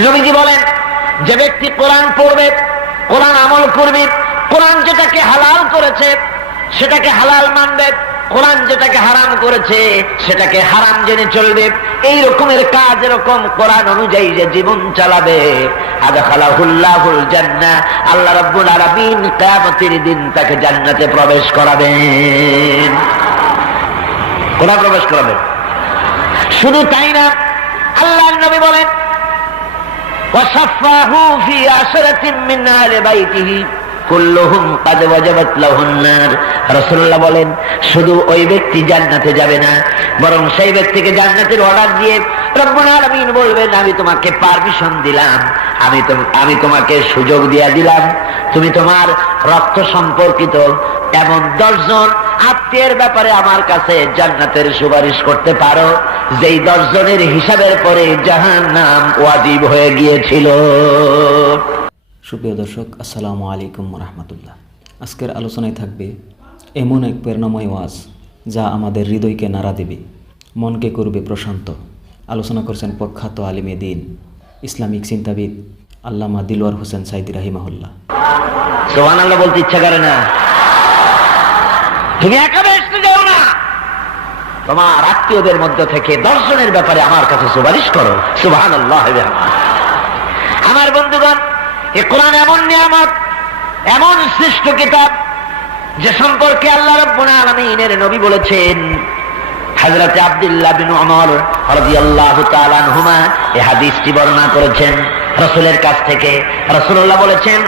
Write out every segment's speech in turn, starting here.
নবীজি বলেন, যে ব্যক্তি কোরআন পড়বে, কোরআন আমল করবে, কোরআন যেটাকে হালাল করেছে সেটাকে হালাল মানবে, কোরআন যেটাকে হারাম করেছে সেটাকে হারাম জেনে চলবে, এই রকমের কাজ এরকম কোরআন অনুযায়ী যে জীবন চালাবে, আদখালাহুল্লাহুল জান্নাহ, আল্লাহ রাব্বুল আলামিন কিয়ামতের দিন তাকে জান্নাতে প্রবেশ করাবেন। কোরআন প্রবেশ করাবেন। শুধু তাই না, আল্লাহর নবী বলেন, ওয়াসাফাহু ফি আশরাতিন মিন আহলি বাইতিহি কুল্লুহুম কাদ ওয়াজাবাত লাহুন নার। রাসূলুল্লাহ বলেন, শুধু ওই ব্যক্তি জান্নাতে যাবে না, বরং সেই ব্যক্তিকে জান্নাতের অর্ডার দিয়ে রব্বুল আলামিন বলবেন, আমি তোমাকে পারমিশন দিলাম, আমি তোমাকে সুযোগ দিয়ে দিলাম, তুমি তোমার রক্ত সম্পর্কিত এমন 10 জন আত্মীয়ের ব্যাপারে আমার কাছে জান্নাতের সুপারিশ করতে পারো, যেই 10 জনের হিসাবের পরে জাহান্নাম ওয়াজিব হয়ে গিয়েছিল। সুপ্রিয় দর্শক, আসসালামু আলাইকুম রাহমাতুল্লাহ। আজকের আলোচনায় থাকবে এমন এক প্রেরণাময় ওয়াজ যা আমাদের হৃদয়কে নাড়া দেবে, মনকে করবে প্রশান্ত। আলোচনা করছেন প্রখ্যাত আলিমে দ্বীন, ইসলামিক চিন্তাবিদ আল্লামা দিলওয়ার হোসেন সাইদি রাহিমাহুল্লাহ। সুবহানাল্লাহ বলতে ইচ্ছা করে না? তুমি একা বেহেশতে যাও না, তোমার আত্মীয়দের মধ্যে থেকে 10 জনের ব্যাপারে আমার কাছে সুপারিশ করো। সুবহানাল্লাহ। আমার বন্ধুগণ, এই কোরআন এমন নিয়ামত, এমন শ্রেষ্ঠ কিতাব, যে সম্পর্কে আল্লাহ রাব্বুল আলামিনের নবী বলেছেন, হযরত আব্দুল্লাহ বিন ওমর রাদিয়াল্লাহু তাআলা আনহুমা এই হাদিসটি বর্ণনা করেছেন রাসূলের কাছ থেকে। রাসূলুল্লাহ বলেছেন,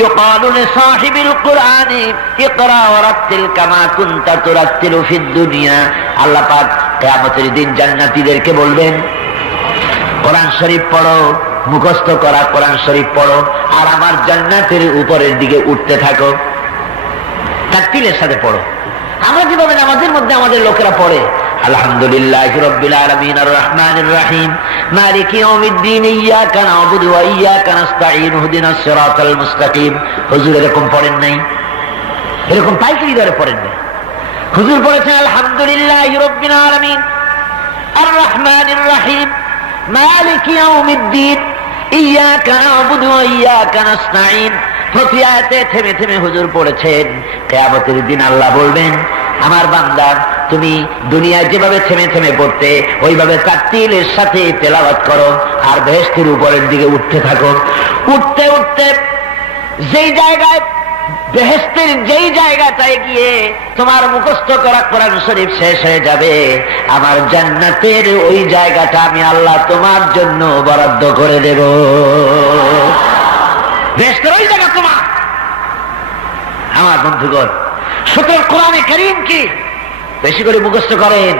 ইউকালু লিসাহিবিল কুরআনি ইকরা ওয়ারাত্তিল কামা কুনতা তুরাত্তিলু ফিদ দুনিয়া। আল্লাহ পাক কিয়ামতের দিন জান্নাতীদেরকে বলবেন, কোরআন শরীফ পড়ো, মুখস্থ করা কোরআন শরীফ পড়ো, আর আমার জান্নাতের উপরের দিকে উঠতে থাকো, তাকতিলের সাথে পড়ো। আমরা যেভাবে নামাজের মধ্যে আমাদের লোকেরা পড়ে, আলহামদুলিল্লাহি রাব্বিল আলামিন আর রহমানির রহিম মালিকি ইয়াউমিদ্দিন ইয়্যাকা না'বুদু ওয়া ইয়্যাকা নাস্তাঈন ইহদিনাস সিরাতাল মুস্তাকিম। হুজুর এরকম পড়েন নাই? এরকম পাইকারি দরে পড়েন নাই? হুজুর পড়েছেন আলহামদুলিল্লাহি রাব্বিল আলামিন আর রহমানির রহিম মালিকি ইয়াউমিদ্দিন ইয়্যাকা না'বুদু ওয়া ইয়্যাকা নাস্তাঈন। প্রতি আয়াতে থেমে থেমে হুজুর পড়েছেন, কিয়ামতের দিন আল্লাহ বলবেন, আমার বান্দা তুমি দুনিয়ায় যেভাবে থেমে থেমে পড়তে, ওইভাবে তারতিলের সাথে তেলাওয়াত করো, আর বেহেশতের উপরের দিকে উঠতে থাকো। উঠতে উঠতে যেই জায়গায়, বেহেশতের যেই জায়গাটায় গিয়ে তোমার মুখস্থ করা কোরআন শরীফ শেষ হয়ে যাবে, আমার জান্নাতের ওই জায়গাটা আমি আল্লাহ তোমার জন্য বরাদ্দ করে দেব। বেহেশতের ওই জায়গা তোমার। আমার বন্ধুগণ, সুতরাং কোরআনে কারীম কি বেশি করে মুখস্থ করেন,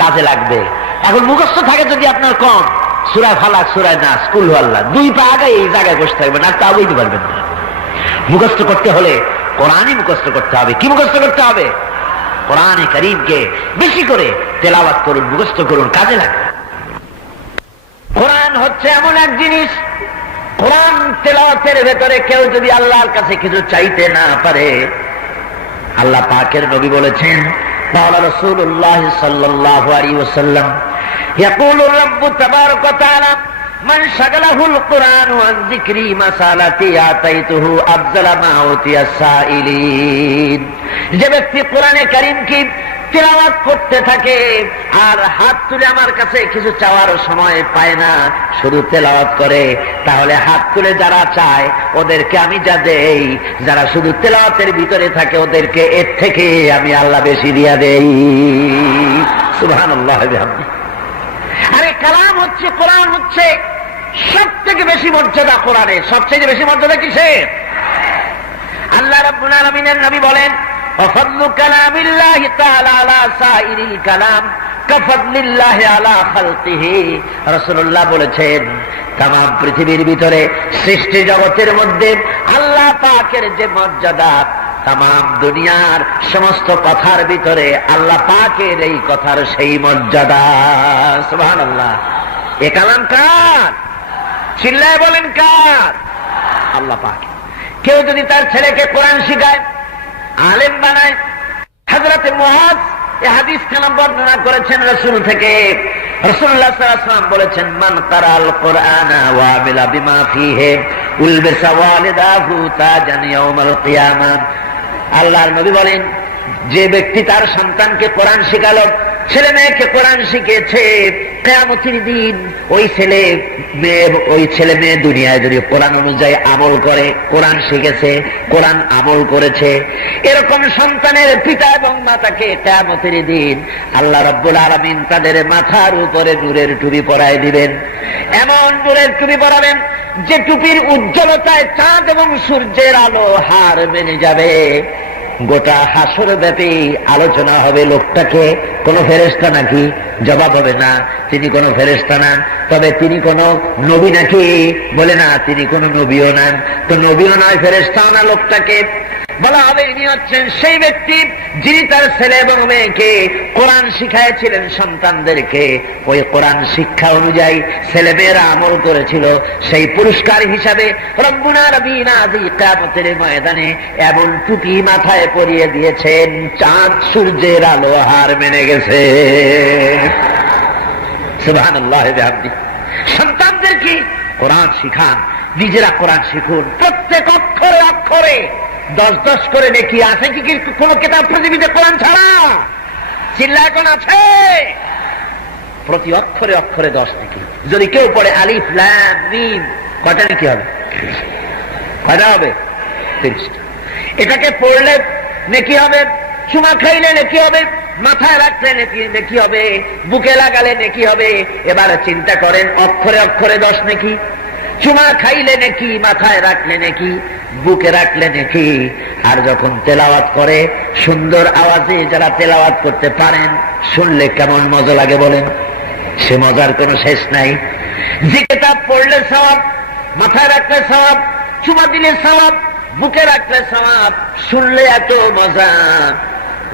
কাজে লাগবে। এখন মুখস্থ থাকে যদি আপনার কম, সূরা ফালাক, সূরা নাস, কুল হুয়াল্লাহ, 2 পা আগে এই জায়গায় বসে থাকবেন, আর তা বইতে পারবেন না। মুখস্থ করতে হলে কোরআনই মুখস্থ করতে হবে। কি মুখস্থ করতে হবে? কোরআনে কারীমকে বেশি করে তেলাওয়াত করুন, মুখস্থ করুন, কাজে লাগবে। কোরআন হচ্ছে এমন এক জিনিস, কোরআন তেলাওয়াতের ভেতরে কেউ যদি আল্লাহর কাছে কিছু চাইতে না পারে, আল্লাহ পাকের নবী বলেছেন, قال رسول الله صلى الله عليه وسلم يقول الرب تبارك وتعالى من شغله القرآن عن ذكري مسالتي آتيته أفضل ما أوتي السائلين। যে ব্যক্তি কোরআনে কারীম কি তেলাওয়াত করতে থাকে আর হাত তুলে আমার কাছে কিছু চাওয়ার সময় পায় না, শুধু তেলাওয়াত করে, তাহলে হাত তুলে যারা চায় ওদেরকে আমি যা দেই, যারা শুধু তেলাওয়াতের ভিতরে থাকে ওদেরকে এর থেকে আমি আল্লাহ বেশি দিয়া দেই। সুবহানাল্লাহ। আরে কালাম হচ্ছে, কোরআন হচ্ছে সব থেকে বেশি মর্যাদা। কোরআনের সবচেয়ে বেশি মর্যাদা কিসের? আল্লাহ রাব্বুল আলামিনের নবী বলেন, وفضل كلام الله تعالى على سائر الكلام كفضل الله على خلقه। রাসূলুল্লাহ বলেছেন, तमाम পৃথিবীর ভিতরে সৃষ্টি জগতের মধ্যে আল্লাহ পাকের যে মর্যাদা, तमाम দুনিয়ার সমস্ত কথার ভিতরে আল্লাহ পাকের এই কথার সেই মর্যাদা। সুবহানাল্লাহ। এ কালাম কার? চিল্লায় বলেন কার? আল্লাহ পাক। কেউ যদি তার ছেলেকে কোরআন শিখায়, আলেম বানায়, হযরত মুআজ এই হাদিস কালাম বর্ণনা করেছেন রাসূল থেকে, রাসূলুল্লাহ সাল্লাল্লাহু আলাইহি ওয়াসাল্লাম বলেছেন, মান কারাল কুরআনা ওয়া আমিলা বিমা ফীহি উলবিসা ওয়ালিদাহু তাজান ইয়াউমাল কিয়ামাহ। আল্লাহর নবী বলেন, যে ব্যক্তি তার সন্তানকে কোরআন শেখালো, ছেলে মেয়েকে কোরআন শিখিয়েছে, কিয়ামতের দিন ওই ছেলে মেয়ে দুনিয়ায় যদি কোরআন অনুযায়ী আমল করে, কোরআন শিখেছে, কোরআন আমল করেছে, এরকম সন্তানের পিতা এবং মাতাকে কিয়ামতের দিন আল্লাহ রাব্বুল আলামিন তাদের মাথার উপরে নূরের টুপি পরায় দিবেন। এমন নূরের টুপি পরাবেন যে টুপির উজ্জ্বলতায় চাঁদ এবং সূর্যের আলো হার মেনে যাবে। গোটা হাসর ব্যাপী আলোচনা হবে, লোকটাকে কোন ফেরেশতা নাকি? জবাব হবে না, তিনি কোন ফেরেশতা না। তবে তিনি কোন নবী নাকি? বলে না, তিনি কোন নবীও না। তো নবীও নয়, ফেরেশতাও না। লোকটাকে বলা হবে ইনি হচ্ছেন সেই ব্যক্তি যিনি তার ছেলে এবং মেয়েকে কোরআন শিখাইছিলেন, সন্তানদেরকে ওই কোরআন শিক্ষা অনুযায়ী ছেলে মেয়েরা আমল করেছিল। সেই পুরস্কার হিসাবে রব্বুল আলামিন আজ কিয়ামতের ময়দানে এমন টুপি মাথায় পরিয়ে দিয়েছেন, চাঁদ সূর্যের আলো হার মেনে গেছে। সুবহানাল্লাহ বিহামদি। সন্তানদেরকে কোরআন শিখান, নিজেরা কোরআন শিখুন। প্রত্যেক অক্ষরে অক্ষরে 10-10 করে নেকি আছে কি কোন কিতাব পৃথিবীতে কোরআন ছাড়া? চিল্লা এখন আছে? প্রতি অক্ষরে অক্ষরে 10 নেকি। যদি কেউ পড়ে আলিফ লাম মিম, কয়টা নেকি হবে? কয়টা হবে? 30টা। এটাকে পড়লে নেকি হবে, চুমা খাইলে নেকি হবে, মাথায় রাখলে নেকি হবে, বুকে লাগালে নেকি হবে। এবারে চিন্তা করেন, অক্ষরে অক্ষরে 10 নেকি, চুমা খাইলে নেকি, মাথায় রাখলে নেকি, বুকে রাখলে নেকি। আর যখন তেলাওয়াত করে সুন্দর আওয়াজে, যারা তেলাওয়াত করতে পারেন, শুনলে কেমন মজা লাগে বলেন? সে মজার কোনো শেষ নাই। যে কিতাব পড়লে সওয়াব, মাথায় রাখলে সওয়াব, চুমা দিলে সওয়াব, বুকে রাখলে সওয়াব, শুনলে এত মজা,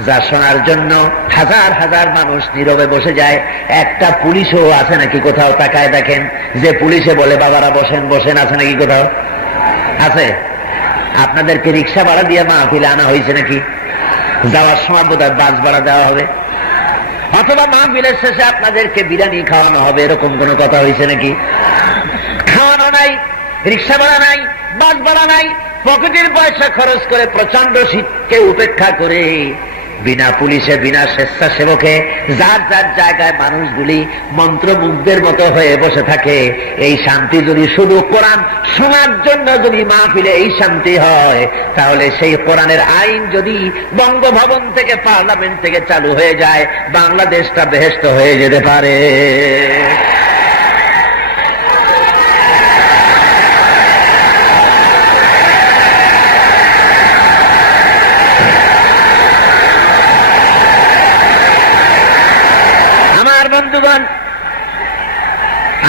যা শোনার জন্য হাজার হাজার মানুষ নীরবে বসে যায়। একটা পুলিশও আছে নাকি কোথাও? তাকায় দেখেন, যে পুলিশে বলে বাবারা বসেন বসেন, আছে নাকি কোথাও? আছে? আপনাদেরকে রিক্সা ভাড়া দিয়ে মাহফিলে আনা হয়েছে নাকি? যাওয়ার সময় বোধহয় বাস ভাড়া দেওয়া হবে, অথবা মাহফিলের শেষে আপনাদেরকে বিরিয়ানি খাওয়ানো হবে, এরকম কোন কথা হয়েছে নাকি? খাওয়ানো নাই, রিক্সা ভাড়া নাই, বাস ভাড়া নাই, পকেটের পয়সা খরচ করে প্রচন্ড শীতকে উপেক্ষা করে বিনা পুলিশে, বিনা স্বেচ্ছাসেবকে যার যার জায়গায় মানুষগুলি মন্ত্রমুগ্ধের মতো হয়ে বসে থাকে। এই শান্তি যদি শুধু কোরআন শোনার জন্য যদি মাহফিলে এই শান্তি হয়, তাহলে সেই কোরআনের আইন যদি বঙ্গভবন থেকে, পার্লামেন্ট থেকে চালু হয়ে যায়, বাংলাদেশটা বেহেশত হয়ে যেতে পারে।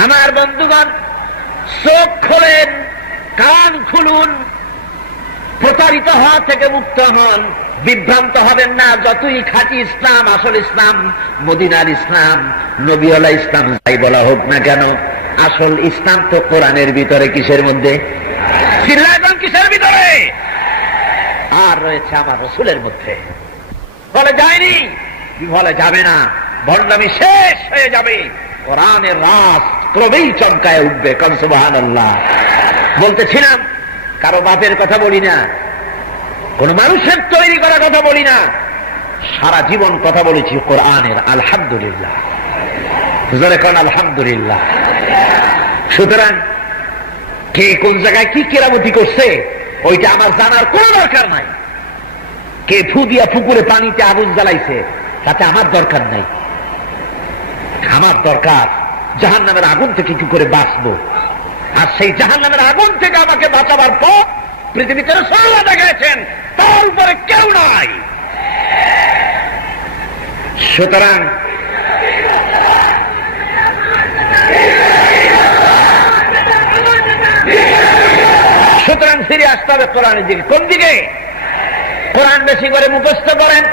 আমার বন্ধুগণ, চোখ খোলেন, কান খুলুন, প্রতারিত হওয়া থেকে মুক্ত হন, বিভ্রান্ত হবেন না। যতই খাঁটি ইসলাম, আসল ইসলাম, মদিনার ইসলাম, নবীওয়ালা ইসলাম যাই বলা হোক না কেন, আসল ইসলাম তো কোরআনের ভিতরে। কিসের মধ্যে? কিসের ভিতরে? আর রয়েছে আমার রাসূলের মধ্যে। বলে যায়নি, বলে যাবে না, ভণ্ডামি শেষ হয়ে যাবে, কোরআনের রাস ক্রমেই চমকায় উঠবে। কারণ সুবহানাল্লাহ। বলতেছিলাম, কারো বাপের কথা বলি না, কোন মানুষের তৈরি করা কথা বলি না, সারা জীবন কথা বলেছি কোরআনের। আলহামদুলিল্লাহ, জোরে কোন আলহামদুলিল্লাহ। সুতরাং কে কোন জায়গায় কি কেরামতি করছে ওইটা আমার জানার কোন দরকার নাই। কে ফু দিয়া পুকুরে পানিতে আগুন জ্বালাইছে তাতে আমার দরকার নাই। আমার দরকার জাহান্নামের আগুন থেকে কি করে বাঁচবো। আর সেই জাহান্নামের আগুন থেকে আমাকে বাঁচাবার পর পৃথিবীতে রাসূলুল্লাহ দেখাচ্ছেন, তার উপরে কেউ নাই। সুতরাং ফিরে আসতে হবে কোরআনের দিকে। কোন দিকে? কোরআন বেশি করে মুখস্থ করেন।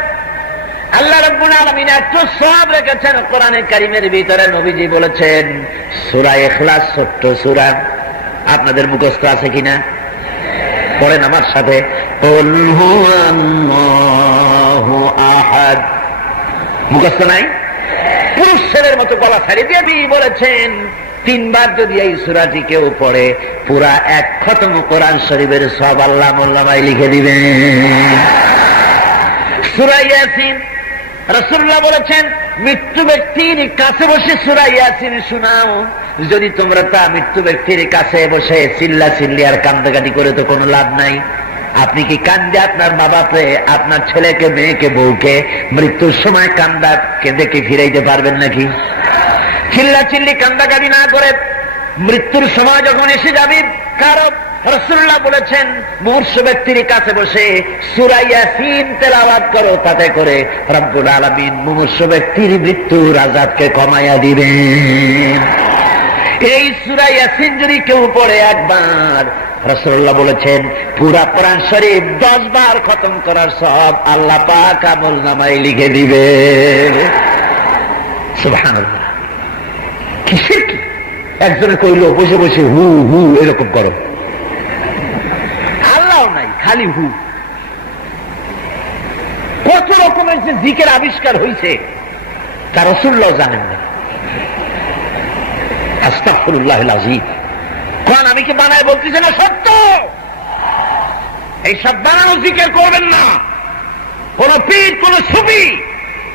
আল্লাহ রাব্বুল আলামিন এত সওয়াব রেখেছেন কোরআনে কারীমের ভিতরে। নবীজি বলেছেন সূরা ইখলাস ছোট্ট সূরা, আপনাদের মুখস্থ আছে কিনা? পড়েন আমার সাথে, কুল হুয়াল্লাহু আহাদ। মুখস্থ নাই? পুরুষ ছেলে পাগলের মতো গলা ছাড়িয়ে দিয়ে তিনি বলেছেন, 3 বার যদি এই সূরাটি কেউ পড়ে পুরা 1 খতম কোরআন শরীফের সওয়াব আল্লাহ মোল্লামায় লিখে দিবেন। সূরা ইয়াসিন, রাসূলুল্লাহ বলেছেন, মৃত্যু ব্যক্তির কাছে বসে সূরা ইয়াসিন শোনাও। যদি তোমরা তা মৃত্যু ব্যক্তির কাছে বসে চিল্লাচিল্লি আর কান্দাকাটি করে তো কোনো লাভ নাই। আপনি কি কান্দে আপনার মা বাপে, আপনার ছেলেকে, মেয়েকে, বউকে মৃত্যুর সময় কান্দা কেঁদে কি ফিরাইতে পারবেন নাকি? চিল্লাচিল্লি কান্দাকাটি না করে মৃত্যুর সময় যখন এসে যাবে, কারণ রাসূলুল্লাহ বলেছেন মুমূর্ষ ব্যক্তির কাছে বসে সূরা ইয়াসিন তেলাওয়াত করো, তাতে করে রব্বুল আলামিন মুমূর্ষ ব্যক্তির মৃত্যুর আযাবকে কমাইয়া দিবেন। এই সূরা ইয়াসিন যদি কেউ পড়ে একবার, রাসূলুল্লাহ বলেছেন পুরা কোরআন শরীফ 10 বার খতম করার সওয়াব আল্লাহ পাক আমলনামায় লিখে দিবেন। সুবহানাল্লাহ। কিসের কি? একজনে কইল বসে বসে হু হু এরকম করো, আল্লাহ নাই, খালি হু। কত রকমের যে জিকির আবিষ্কার হয়েছে তা রাসূলুল্লাহ জানেন না। আস্তাগফিরুল্লাহিল আযীম। কোন আমি কি বানায় বলতেছি না? সত্য। এইসব বানানো জিকির করবেন না। কোন পীর, কোন সুফি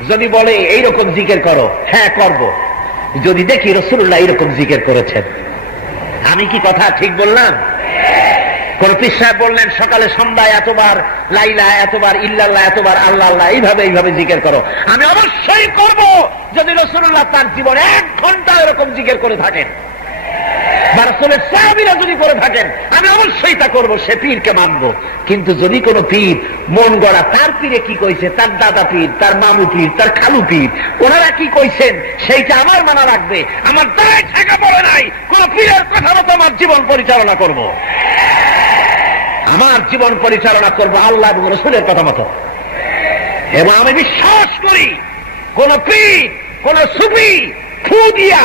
যদি বলে এইরকম জিকির করো, হ্যাঁ করব, যদি দেখি রাসূলুল্লাহ এইরকম জিকির করেছেন, আমি কি কথা ঠিক বললাম? কোন পীর সাহেব বললেন সকালে সন্ধ্যায় এতবার লা ইলাহা, এতবার ইল্লাল্লাহ, এতবার আল্লাহ আল্লাহ, এইভাবে জিকির করো, আমি অবশ্যই করব। যদি রাসূলুল্লাহ তার জীবনে 1 ঘন্টা এরকম জিকির করে থাকেন বা রাসূলের সাহাবীরা যদি করে থাকেন, আমি অবশ্যই তা করব, সে পীরকে মানব। কিন্তু যদি কোনো পীর মন গড়া, তার পীরে কি কইছে, তার দাদা পীর, তার মামু পীর, তার খালু পীর, ওনারা কি কইছেন সেইটা আমার মানা রাখবে, আমার দায় থাকা পড়ে নাই কোন পীরের কথা মতো আমার জীবন পরিচালনা করব। আমার জীবন পরিচালনা করবো আল্লাহ এবং রাসূলের কথা মতো। এবং আমি বিশ্বাস করি কোন পীর, কোন সুফি ফু দিয়া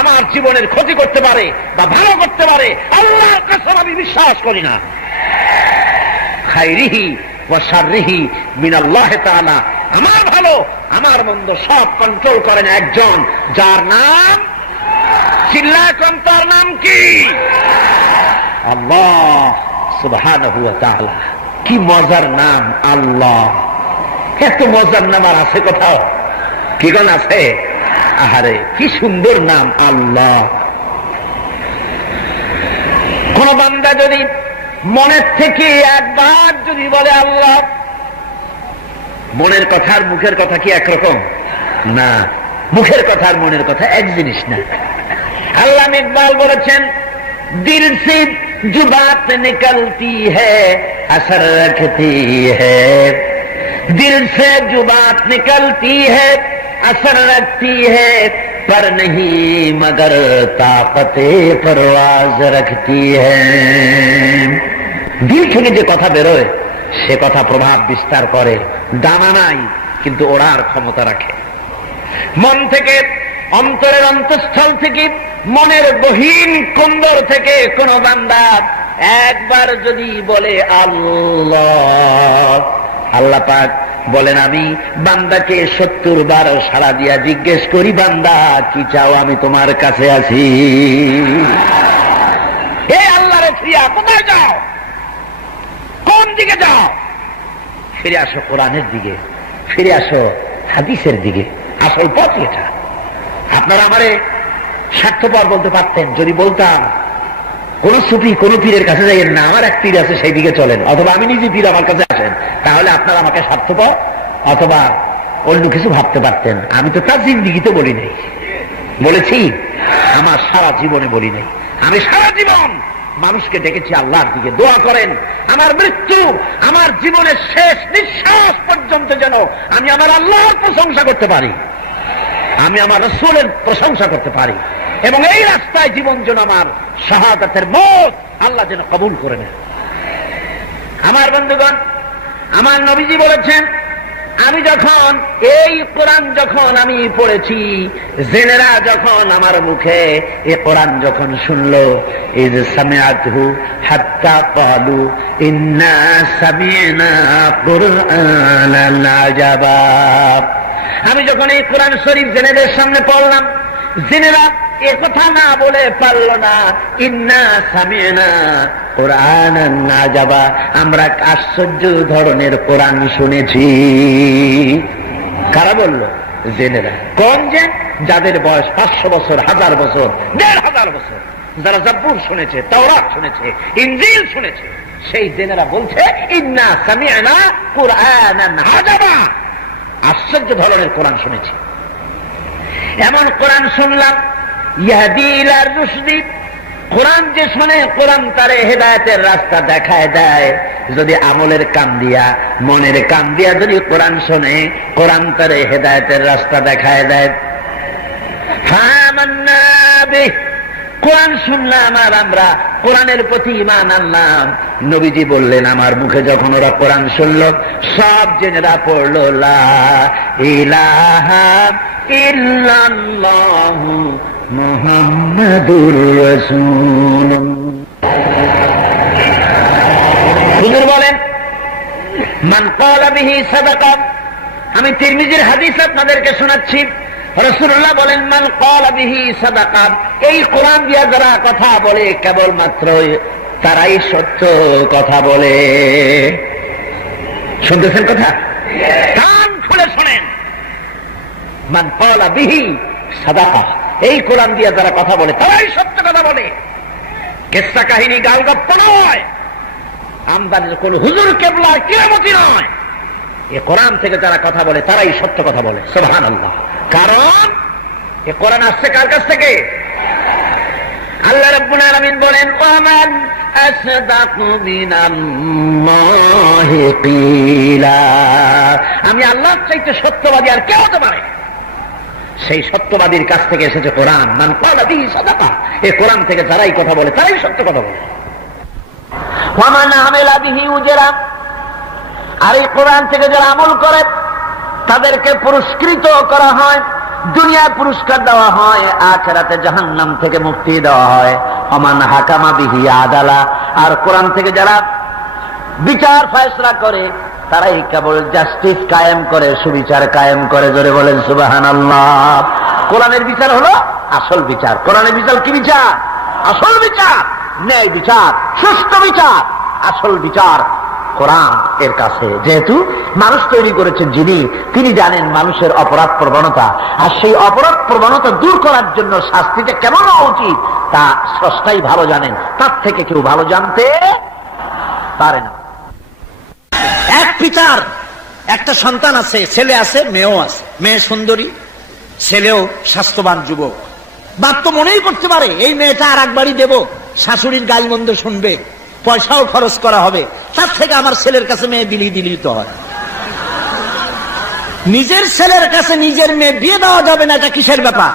আমার জীবনের ক্ষতি করতে পারে বা ভালো করতে পারে, আল্লাহর কসম আমি বিশ্বাস করি না। খাইরিহি ওয়া শাররিহি মিনাল্লাহি তাআলা। আমার ভালো আমার মন্দ সব কন্ট্রোল করেন একজন, যার নাম চিল্লায় কোন, তার নাম কি? আল্লাহ সুবহানাহু ওয়া তাআলা। কি মজার নাম আল্লাহ! এত মজার নাম আর আছে কোথাও? কি কোন আছে? আহারে কি সুন্দর নাম আল্লাহ। কোন বান্দা যদি মনের থেকে একবার যদি বলে আল্লাহ, মনের কথা আর মুখের কথা কি একরকম না? মুখের কথা আর মনের কথা এক জিনিস না। আল্লামা ইকবাল বলেছেন, দিল সে जो बात निकलती है असर रखती है, दिल से जो बात निकलती है असर रखती है, पर नहीं मगर ताकते परवाज रखती है। दिल থেকে যে কথা বেরোয় সে কথা প্রভাব বিস্তার করে, ডানা নাই কিন্তু ওড়ার ক্ষমতা রাখে। মন থেকে, অন্তরের অন্তঃস্থল থেকে, মনের গহীন কুন্দর থেকে কোন বান্দা একবার যদি বলে আল্লাহ, আল্লাহ পাক বলেন আমি বান্দাকে 70 বার সাড়া দিয়া জিজ্ঞেস করি, বান্দা কি চাও, আমি তোমার কাছে আছি। হে আল্লাহর ফিরিয়া, কোথায় যাও, কোন দিকে যাও? ফিরে আসো কোরআনের দিকে, ফিরে আসো হাদিসের দিকে, আসল পথ এটা। আপনারা আমারে স্বার্থপর বলতে পারতেন যদি বলতাম কোন সুফি, কোন পীরের কাছে যাইয়েন না, আমার এক পীর আছে সেই দিকে চলেন, অথবা আমি নিজে পীর আমার কাছে আসেন, তাহলে আপনারা আমাকে স্বার্থপর অথবা অন্য কিছু ভাবতে পারতেন। আমি তো তার জিন্দিগিতে বলি নাই, বলেছি আমার সারা জীবনে বলি নাই। আমি সারা জীবন মানুষকে ডেকেছি আল্লাহর দিকে, দোয়া করেন আমার মৃত্যু, আমার জীবনের শেষ নিঃশ্বাস পর্যন্ত যেন আমি আমার আল্লাহর প্রশংসা করতে পারি, আমি আমার রাসূলের প্রশংসা করতে পারি, এবং এই রাস্তায় জীবন যেন আমার শাহাদাতের মত আল্লাহ যেন কবুল করে নেন। আমার বন্ধুগণ, আমার নবীজি বলেছেন, আমি যখন এই কোরআন যখন আমি পড়েছি, জেনেরা যখন আমার মুখে এই কোরআন যখন শুনলো, ইয সামিআতহু হাত্তা ক্বালু ইন্না সামি'না কুরআনান আজাবা, আমি যখন এই কোরআন শরীফ জেনেদের সামনে পড়লাম, জেনেরা এ কথা না বলে পারল না, ইন্না সামি'না কুরআনান আজাবা, আমরা আশ্চর্য ধরনের কোরআন শুনেছি। কারা বলল? জেনেরা। কোন যে? যাদের বয়স 500 বছর, 1000 বছর, 1500 বছর, যারা জাবুর শুনেছে, তাওরাত শুনেছে, ইনজিল শুনেছে, সেই জেনেরা বলছে ইন্না সামি'না কুরআনান আজাবা, আশ্চর্য ধরনের কোরআন শুনেছি। এমন কোরআন শুনলাম ইয়াহদি ইলা রুশদি, কোরআন যে শুনে কোরআন তারে হেদায়েতের রাস্তা দেখায় দেয়। যদি আমলের কান দিয়া, মনের কান দিয়া যদি কোরআন শুনে, কোরআন তারে হেদায়েতের রাস্তা দেখায় দেয়। ফামান্না বিহি, কোরআন শুনলাম আর আমরা কোরআনের প্রতি ঈমান আনলাম। নবীজি বললেন, আমার মুখে যখন ওরা কোরআন শুনল, সব জেনেরা পড়লো লা ইলাহা ইল্লাল্লাহু মুহাম্মাদুর রাসূলুল্লাহ। হুজুর বলেন, মান ক্বালা বিহি সাদাকা। আমি তিরমিজির হাদিস আপনাদেরকে শোনাচ্ছি। রাসূলুল্লাহ বলেন, মান ক্বালা বিহি সাদাকা, এই কোরআন দিয়া যারা কথা বলে কেবলমাত্র তারাই সত্য কথা বলে। শুনতেছেন কথা? কান খুলে শোনেন। মান ক্বালা বিহি সাদাকা, এই কোরআন দিয়া যারা কথা বলে তারাই সত্য কথা বলে। কিসসা কাহিনী, গালগপ্প নয়, আমদানির কোন হুজুর কেবলা কিরামতি নয়। এই কোরআন থেকে যারা কথা বলে তারাই সত্য কথা বলে। সুবহানাল্লাহ। কারণ এই কোরআন আসছে কার কাছ থেকে? আল্লাহ রাব্বুল আলামিন বলেন, ওয়ামান আসদাকু মিনাল্লাহি কিলা, আমি আল্লাহর চাইতে সত্যবাদী আর কে হতে পারে? সেই সত্যবাদীর কাছ থেকে এসেছে কোরআন। মান ক্বালা বিহি সাদাকা, এই কোরআন থেকে যারাই কথা বলে তারাই সত্য কথা বলে। ওয়ামান আমিলা বিহি উজরা, আর এই কোরআন থেকে যারা আমল করে তাদেরকে পুরস্কৃত করা হয়, দুনিয়ায় পুরস্কার দেওয়া হয়, আখিরাতে জাহান্নাম থেকে মুক্তি দেওয়া হয়। ওমান হাকামা বিহি আদালা, আর কোরআন থেকে যারা বিচার ফয়সালা করে তারাই কেবল জাস্টিস কায়েম করে, সুবিচার কায়েম করে। জোরে বলেন সুবহানাল্লাহ। কোরআনের বিচার হলো আসল বিচার। কোরআনের বিচার কি বিচার? আসল বিচার, ন্যায় বিচার, সুষ্ঠু বিচার, আসল বিচার কোরআন এর কাছে। যেহেতু মানুষ তৈরি করেছেন যিনি, তিনি জানেন মানুষের অপরাধ প্রবণতা, আর সেই অপরাধ প্রবণতা দূর করার জন্য শাস্তিটা কেমন হওয়া উচিত তা স্রষ্টাই ভালো জানেন, তার থেকে কেউ ভালো জানতে পারে না। এক পিতার একটা সন্তান আছে, ছেলে আছে, মেয়েও আছে। মেয়ে সুন্দরী, ছেলেও স্বাস্থ্যবান যুবক। বাপ তো মনেই করতে পারে এই মেয়েটা আর এক বাড়ি দেব, শাশুড়ির গাল মন্দ শুনবে, পয়সাও খরচ করা হবে, তার থেকে আমার ছেলের কাছে মেয়ে দিলি তো হয়। নিজের ছেলের কাছে নিজের মেয়ে বিয়ে দেওয়া যাবে না, এটা কিসের ব্যাপার?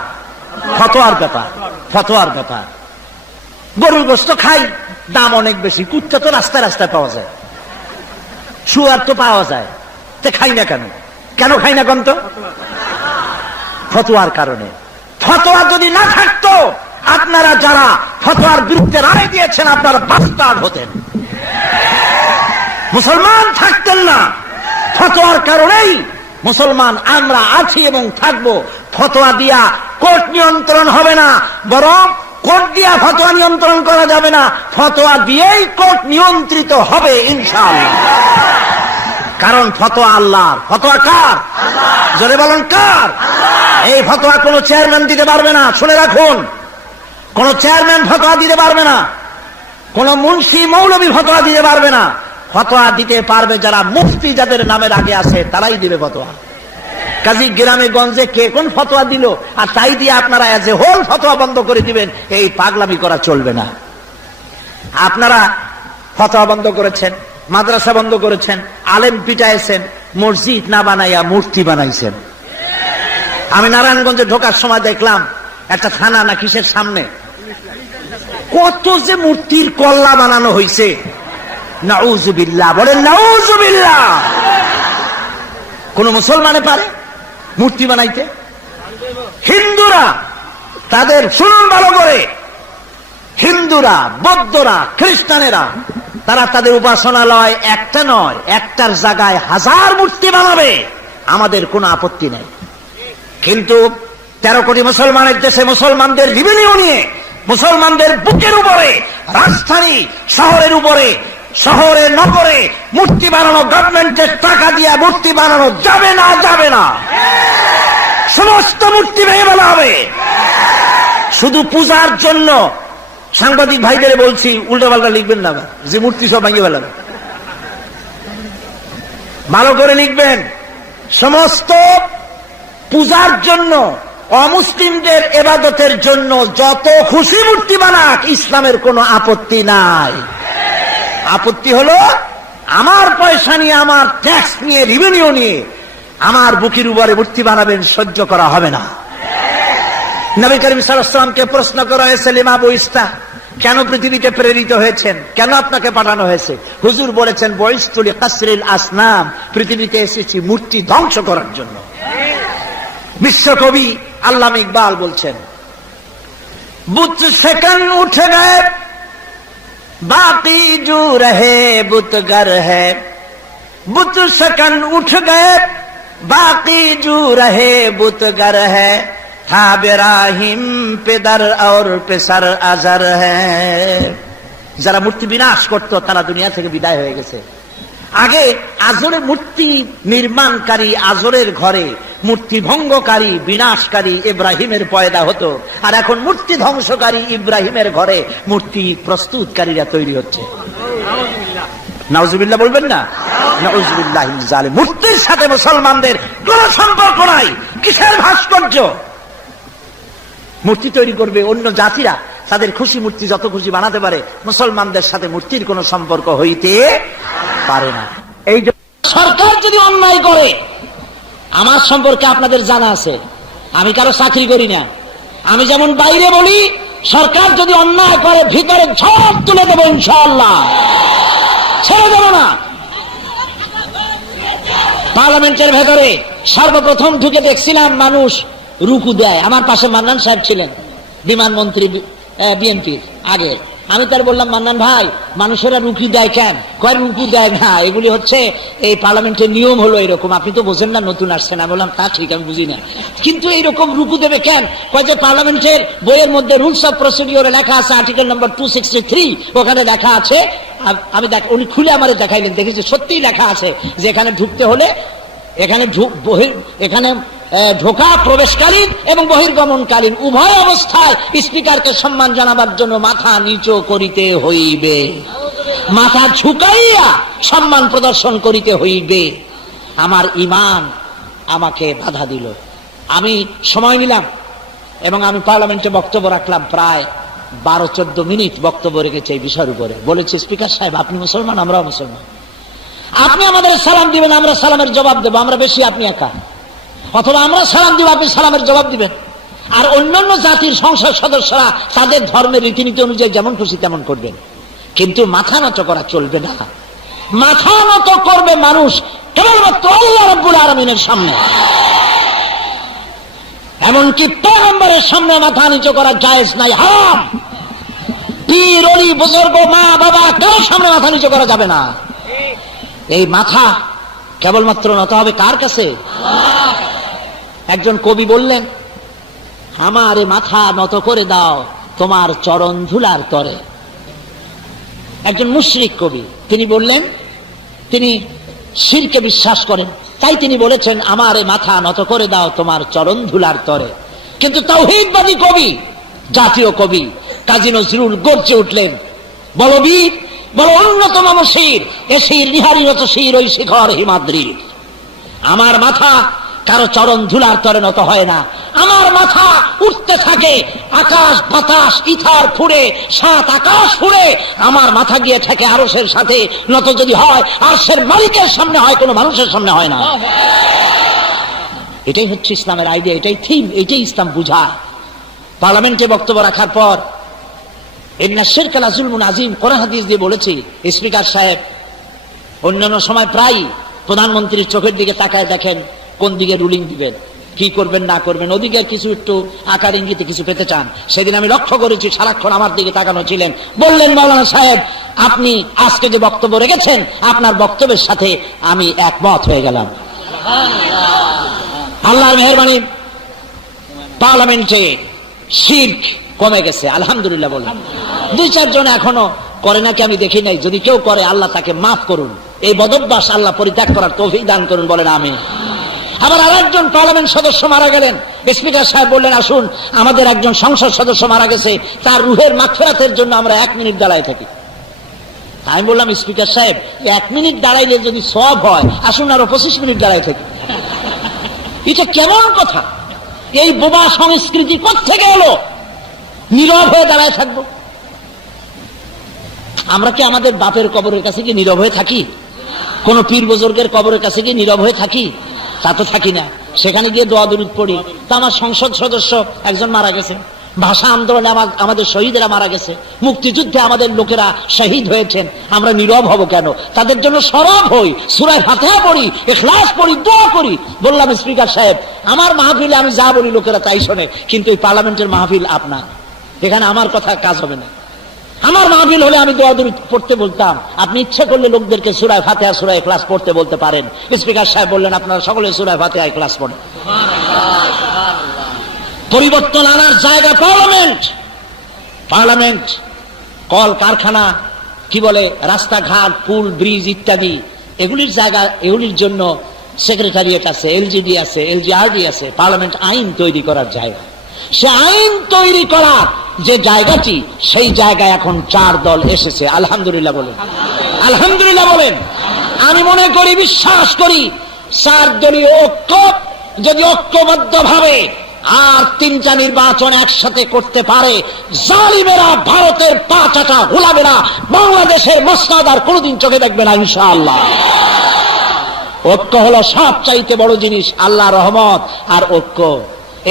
ফতোয়ার ব্যাপার, ফতোয়ার ব্যাপার। গরুর গোশত খাই, দাম অনেক বেশি। কুত্তা তো রাস্তায় রাস্তায় পাওয়া যায়, শুয়ার তো পাওয়া যায়, তে খাই না কেন? কেন খাই না কোন? তো ফতোয়ার কারণে। ফতোয়া যদি না থাকতো, আপনারা যারা ফতোয়ার বিরুদ্ধে রায় দিয়েছেন আপনারা বাস্তাদ হতেন, মুসলমান থাকতেন না। ফতোয়ার কারণেই মুসলমান আমরা আছি এবং থাকবো। ফতোয়া দিয়া কোর্ট নিয়ন্ত্রণ হবে না, বরং কোর্ট দিয়া ফতোয়া নিয়ন্ত্রণ করা যাবে না, ফতোয়া দিয়েই কোর্ট নিয়ন্ত্রিত হবে ইনশাআল্লাহ। কারণ ফতোয়া আল্লাহর। ফতোয়া কার? জোরে বলেন কার? এই ফতোয়া কোনো চেয়ারম্যান দিতে পারবে না, শুনে রাখুন। কোন চেয়ারম্যান ফতোয়া দিতে পারবে না, কোন মুন্সি মৌলবী ফতোয়া দিতে পারবে না। ফতোয়া দিতে পারবে যারা মুফতি, যাদের নামের আগে আছে, তারাই দিবে ফতোয়া। কাজী গ্রামে গঞ্জে কে কোন ফতোয়া দিল আর তাই দিয়ে আপনারা এজ এ হোল ফতোয়া বন্ধ করে দিবেন, এই পাগলামি করা চলবে না। আপনারা ফতোয়া বন্ধ করেছেন, মাদ্রাসা বন্ধ করেছেন, আলেম পিটাইছেন, মসজিদ না বানাইয়া মূর্তি বানাইছেন। আমি নারায়ণগঞ্জে ঢোকার সময় দেখলাম একটা থানা না কিসের সামনে কত যে মূর্তির কল্লা বানানো হয়েছে। নাউজুবিল্লাহ, বলেন নাউজুবিল্লাহ। কোন মুসলমানে পারে মূর্তি বানাইতে? হিন্দুরা তাদের, শুনুন ভালো করে, হিন্দুরা, বৌদ্ধরা, খ্রিস্টানেরা তারা তাদের উপাসনালয় একটা নয়, একটার জায়গায় 1000 মূর্তি বানাবে, আমাদের কোনো আপত্তি নেই। কিন্তু 13 কোটি মুসলমানের দেশে মুসলমানদের রিভিনিউ নিয়ে, মুসলমানদের বুকের উপরে, রাজধানী শহরের উপরে, শহরে নগরে মূর্তি বানানো, গভর্নমেন্টের টাকা দিয়ে মূর্তি বানানো যাবে না, যাবে না। সমস্ত মূর্তি ভেঙে ফেলা হবে। শুধু পূজার জন্য সাংবাদিক ভাইদের বলছি, উল্টোপাল্টা লিখবেন না, যে মূর্তি সব ভেঙে ফেলাবে। ভালো করে লিখবেন, সমস্ত পূজার জন্য, অমুসলিমদের ইবাদতের জন্য যত খুশি মূর্তি বানাক, ইসলামের কোনো আপত্তি নাই। আপত্তি হলো আমার পয়সা নিয়ে, আমার ট্যাক্স নিয়ে, রেভিনিউ নিয়ে আমার বুকের উপরে মূর্তি বানাবেন, সহ্য করা হবে না। নবী করিম সাল্লাল্লাহু আলাইহি ওয়াসাল্লামকে প্রশ্ন করা হয়েছে, লিমা বুইস্তা, কেন পৃথিবীতে প্রেরিত হয়েছেন, কেন আপনাকে পাঠানো হয়েছে? হুজুর বলেছেন, বুইস্তু লিকাসরিল আসনাম, পৃথিবীতে এসেছি মূর্তি ধ্বংস করার জন্য। বিশ্বকবি আল্লামা ইকবাল বলছেন, বুত সেকন উঠে গয়ে বাকি জু রহে বুতগর হ্যায়, বুত সেকন উঠ গয়ে বাকি জু রহে বুতগর হ্যায়, থা বেরাহিম পেদার और পেসার আজার হ্যায়। যারা মূর্তি বিনাশ করত তারা দুনিয়া থেকে বিদায় হয়ে গেছে। আগে আজরের মূর্তি নির্মাণকারী, আজরের ঘরে মূর্তি ভঙ্গকারী, বিনাশকারী ইব্রাহিমের পয়দা হতো, আর এখন মূর্তি ধ্বংসকারী ইব্রাহিমের ঘরে মূর্তি প্রস্তুতকারীরা তৈরি হচ্ছে। নাউজুবিল্লাহ বলবেন না? নাউজুবিল্লাহিল জালিম। মূর্তির সাথে মুসলমানদের কোন সম্পর্ক নাই। কিসের ভাস্কর্য? মূর্তি তৈরি করবে অন্য জাতিরা, তাদের খুশি মূর্তি যত খুশি বানাতে পারে, মুসলমানদের সাথে মূর্তির কোনো সম্পর্ক হইতে পারে না। এই সরকার যদি অন্যায় করে, আমার সম্পর্কে আপনাদের জানা আছে, আমি কারো চাকরি করি না, আমি যেমন বাইরে বলি, সরকার যদি অন্যায় করে ভিতরে ঝড় তুলে দেবো ইনশাআল্লাহ, ছেড়ে দেবো না। পার্লামেন্টের ভেতরে সর্বপ্রথম ঢুকে দেখছিলাম মানুষ রুকু দেয়। আমার পাশে মান্নান সাহেব ছিলেন, বিমানমন্ত্রী বিএনপির আগে। আমি তার বললাম, মান্নান ভাই, মানুষেরা রুকু দেয় কেন? কয় রুকু দেয় না, এগুলি হচ্ছে এই পার্লামেন্টের নিয়ম হলো এরকম, আপনি তো বোঝেন না, নতুন আসছেন। আমি বললাম, তা ঠিক, আমি বুঝি না, কিন্তু এইরকম রুকু দেবে কেন? কয় যে পার্লামেন্টের বইয়ের মধ্যে রুলস অফ প্রসিডিওরে লেখা আছে, আর্টিকেল নম্বর 263, ওখানে লেখা আছে। আমি উনি খুলে আমারে দেখাইলেন, দেখেছি সত্যিই লেখা আছে যে এখানে ঢুকতে হলে, এখানে ঢোকা প্রবেশকালীন এবং বহির্গমনকালীন উভয় অবস্থায় স্পিকারকে সম্মান জানাবার জন্য মাথা নিচু করিতে হইবে, মাথা ঝুঁকাইয়া সম্মান প্রদর্শন করিতে হইবে। আমার ঈমান আমাকে বাধা দিল। আমি সময় নিলাম এবং আমি পার্লামেন্টে বক্তব্য রাখলাম, প্রায় 12-14 মিনিট বক্তব্য রেখেছি এই বিষয়ের উপরে। বলেছি, স্পিকার সাহেব, আপনি মুসলমান, আমরাও মুসলমান, আপনি আমাদের সালাম দিবেন, আমরা সালামের জবাব দেবো, আমরা বেশি, আপনি একা, অথবা আমরা সালাম দিব, আপনি সালামের জবাব দিবেন। আর অন্যান্য জাতির সংসদ সদস্যরা তাদের ধর্মের রীতিনীতি অনুযায়ী যেমন খুশি তেমন করবেন, কিন্তু মাথা নত করা চলবে না। মাথা নত করবে মানুষ কেবলমাত্র আল্লাহ রাব্বুল আলামিনের সামনে, এমনকি পয়গম্বরের সামনে মাথা নিচু করা জায়েজ নাই, হারাম। পীর, ওলি, বুজুর্গ, মা, বাবা, কারোর সামনে মাথা নিচু করা যাবে না। এই মাথা কেবলমাত্র নত হবে কার কাছে? একজন কবি বললেন, আমার মাথা নত করে দাও তোমার চরণ ধুলার তরে। একজন মুশরিক কবি, তিনি বললেন, তিনি শিরকে বিশ্বাস করেন, তাই তিনি বলেছেন, আমার মাথা নত করে দাও তোমার চরণ ধুলার তরে। কিন্তু তাওহীদবাদী কবি, জাতীয় কবি কাজী নজরুল গর্জে উঠলেন, বলবীর, বড় অন্যতম শির, এ শির নিহারিরত শির, ওই শিখর হিমাদ্রি। আমার মাথা কারো চরণ ধুলার তরে নত হয় না, আমার মাথা উঠতে থাকে, আকাশ বাতাস ইথার ফুড়ে, 7 আকাশ ফুড়ে আমার মাথা গিয়ে ঠেকে আরশের সাথে। নত যদি হয় আরশের মালিকের সামনে হয়, কোনো মানুষের সামনে হয় না। এটাই হচ্ছে ইসলামের আইডিয়া, এটাই থিম, এটাই ইসলাম বুঝায়। পার্লামেন্টে বক্তব্য রাখার পর ইন্না শিরকা লাযুলমুন আযীম কোরআন হাদিস দিয়ে বলেছি, স্পিকার সাহেব অন্যান্য সময় প্রায় প্রধানমন্ত্রীর চোখের দিকে তাকায় দেখেন কোন দিকে রুলিং দিবেন, কি করবেন না করবেন, ওদিকে কিছু একটু আকার ইঙ্গিতে কিছু পেতে চান। সেদিন আমি লক্ষ্য করেছি সারাক্ষণ আমার দিকে তাকানো ছিলেন। বললেন, মাওলানা সাহেব, আপনি আজকে যে বক্তব্য রেখেছেন, আপনার বক্তব্যের সাথে আমি একমত হয়ে গেলাম। আল্লাহর মেহেরবানি, পার্লামেন্টে শিরক কমে গেছে, আলহামদুলিল্লাহ বললাম। 2-4 জন এখনো করে নাকি আমি দেখি নাই, যদি কেউ করে আল্লাহ তাকে মাফ করুন, এই বদভ্যাস আল্লাহ পরিত্যাগ করার তৌফিক দান করুন, বলেন আমিন। আবার আরেকজন পার্লামেন্ট সদস্য মারা গেলেন, স্পিকার সাহেব বললেন আসুন আমাদের একজন সংসদ সদস্য মারা গেছে, তার রুহের মাগফিরাতের জন্য আমরা 1 মিনিট দাঁড়ায় থাকি। আমি বললাম স্পিকার সাহেব 1 মিনিট দাঁড়াইলে যদি সওয়াব হয়, আসুন আরো 25 মিনিট দাঁড়ায় থাকি। এটা কেমন কথা? এই বোবা সংস্কৃতি কোত্থেকে এলো? নীরব হয়ে দাঁড়ায় থাকবো? আমরা কি আমাদের বাপের কবরের কাছে কি নীরব হয়ে থাকি? কোন পীর বুজুর্গের কবরের কাছে কি নীরব হয়ে থাকি? তা তো থাকি না। সেখানে গিয়ে দোয়া দরুদ পড়ি। তা আমার সংসদ সদস্য একজন মারা গেছে, ভাষা আন্দোলনে আমাদের শহীদরা মারা গেছে, মুক্তিযুদ্ধে আমাদের লোকেরা শহীদ হয়েছেন, আমরা নীরব হব কেন? তাদের জন্য সরব হই, সূরা ফাতিহা পড়ি, ইখলাস পড়ি, দোয়া করি। বললাম স্পিকার সাহেব আমার মাহফিলে আমি যা বলি লোকেরা তাই শোনে, কিন্তু এই পার্লামেন্টের মাহফিল আপনার, এখানে আমার কথা কাজ হবে না। আমার মাহফিল হলে আমি দোয়া দরুদ পড়তে বলতাম, আপনি ইচ্ছা করলে লোকদেরকে সূরা ফাতিহা সূরা ইখলাস পড়তে বলতে পারেন। স্পিকার সাহেব বললেন আপনারা সকলে সূরা ফাতিহা ইখলাস পড়েন। পরিবর্তন আনার জায়গা পার্লামেন্ট। পার্লামেন্ট, কল কারখানা, কি বলে, রাস্তাঘাট, পুল, ব্রিজ ইত্যাদি, এগুলির জায়গা, এগুলির জন্য সেক্রেটারিয়েট আছে, এলজিডি আছে, এলজিআরডি আছে। পার্লামেন্ট আইন তৈরি করার জায়গা। সে আইন তৈরি করার যে জায়গাটি, সেই জায়গায় এখন 4 দল এসেছে, আলহামদুলিল্লাহ বলেন, আলহামদুলিল্লাহ বলেন। আমি মনে করি, বিশ্বাস করি, 4 দলীয় ঐক্য যদি ঐক্যবদ্ধ ভাবে আর 3টা নির্বাচন একসাথে করতে পারে, জালিমেরা, ভারতের পা চাটা গোলামেরা বাংলাদেশের মসনদ আর কোনদিন চোখে দেখবে না, ইনশাআল্লাহ। ঐক্য হলো সবচাইতে বড় জিনিস, আল্লাহ রহমত আর ঐক্য।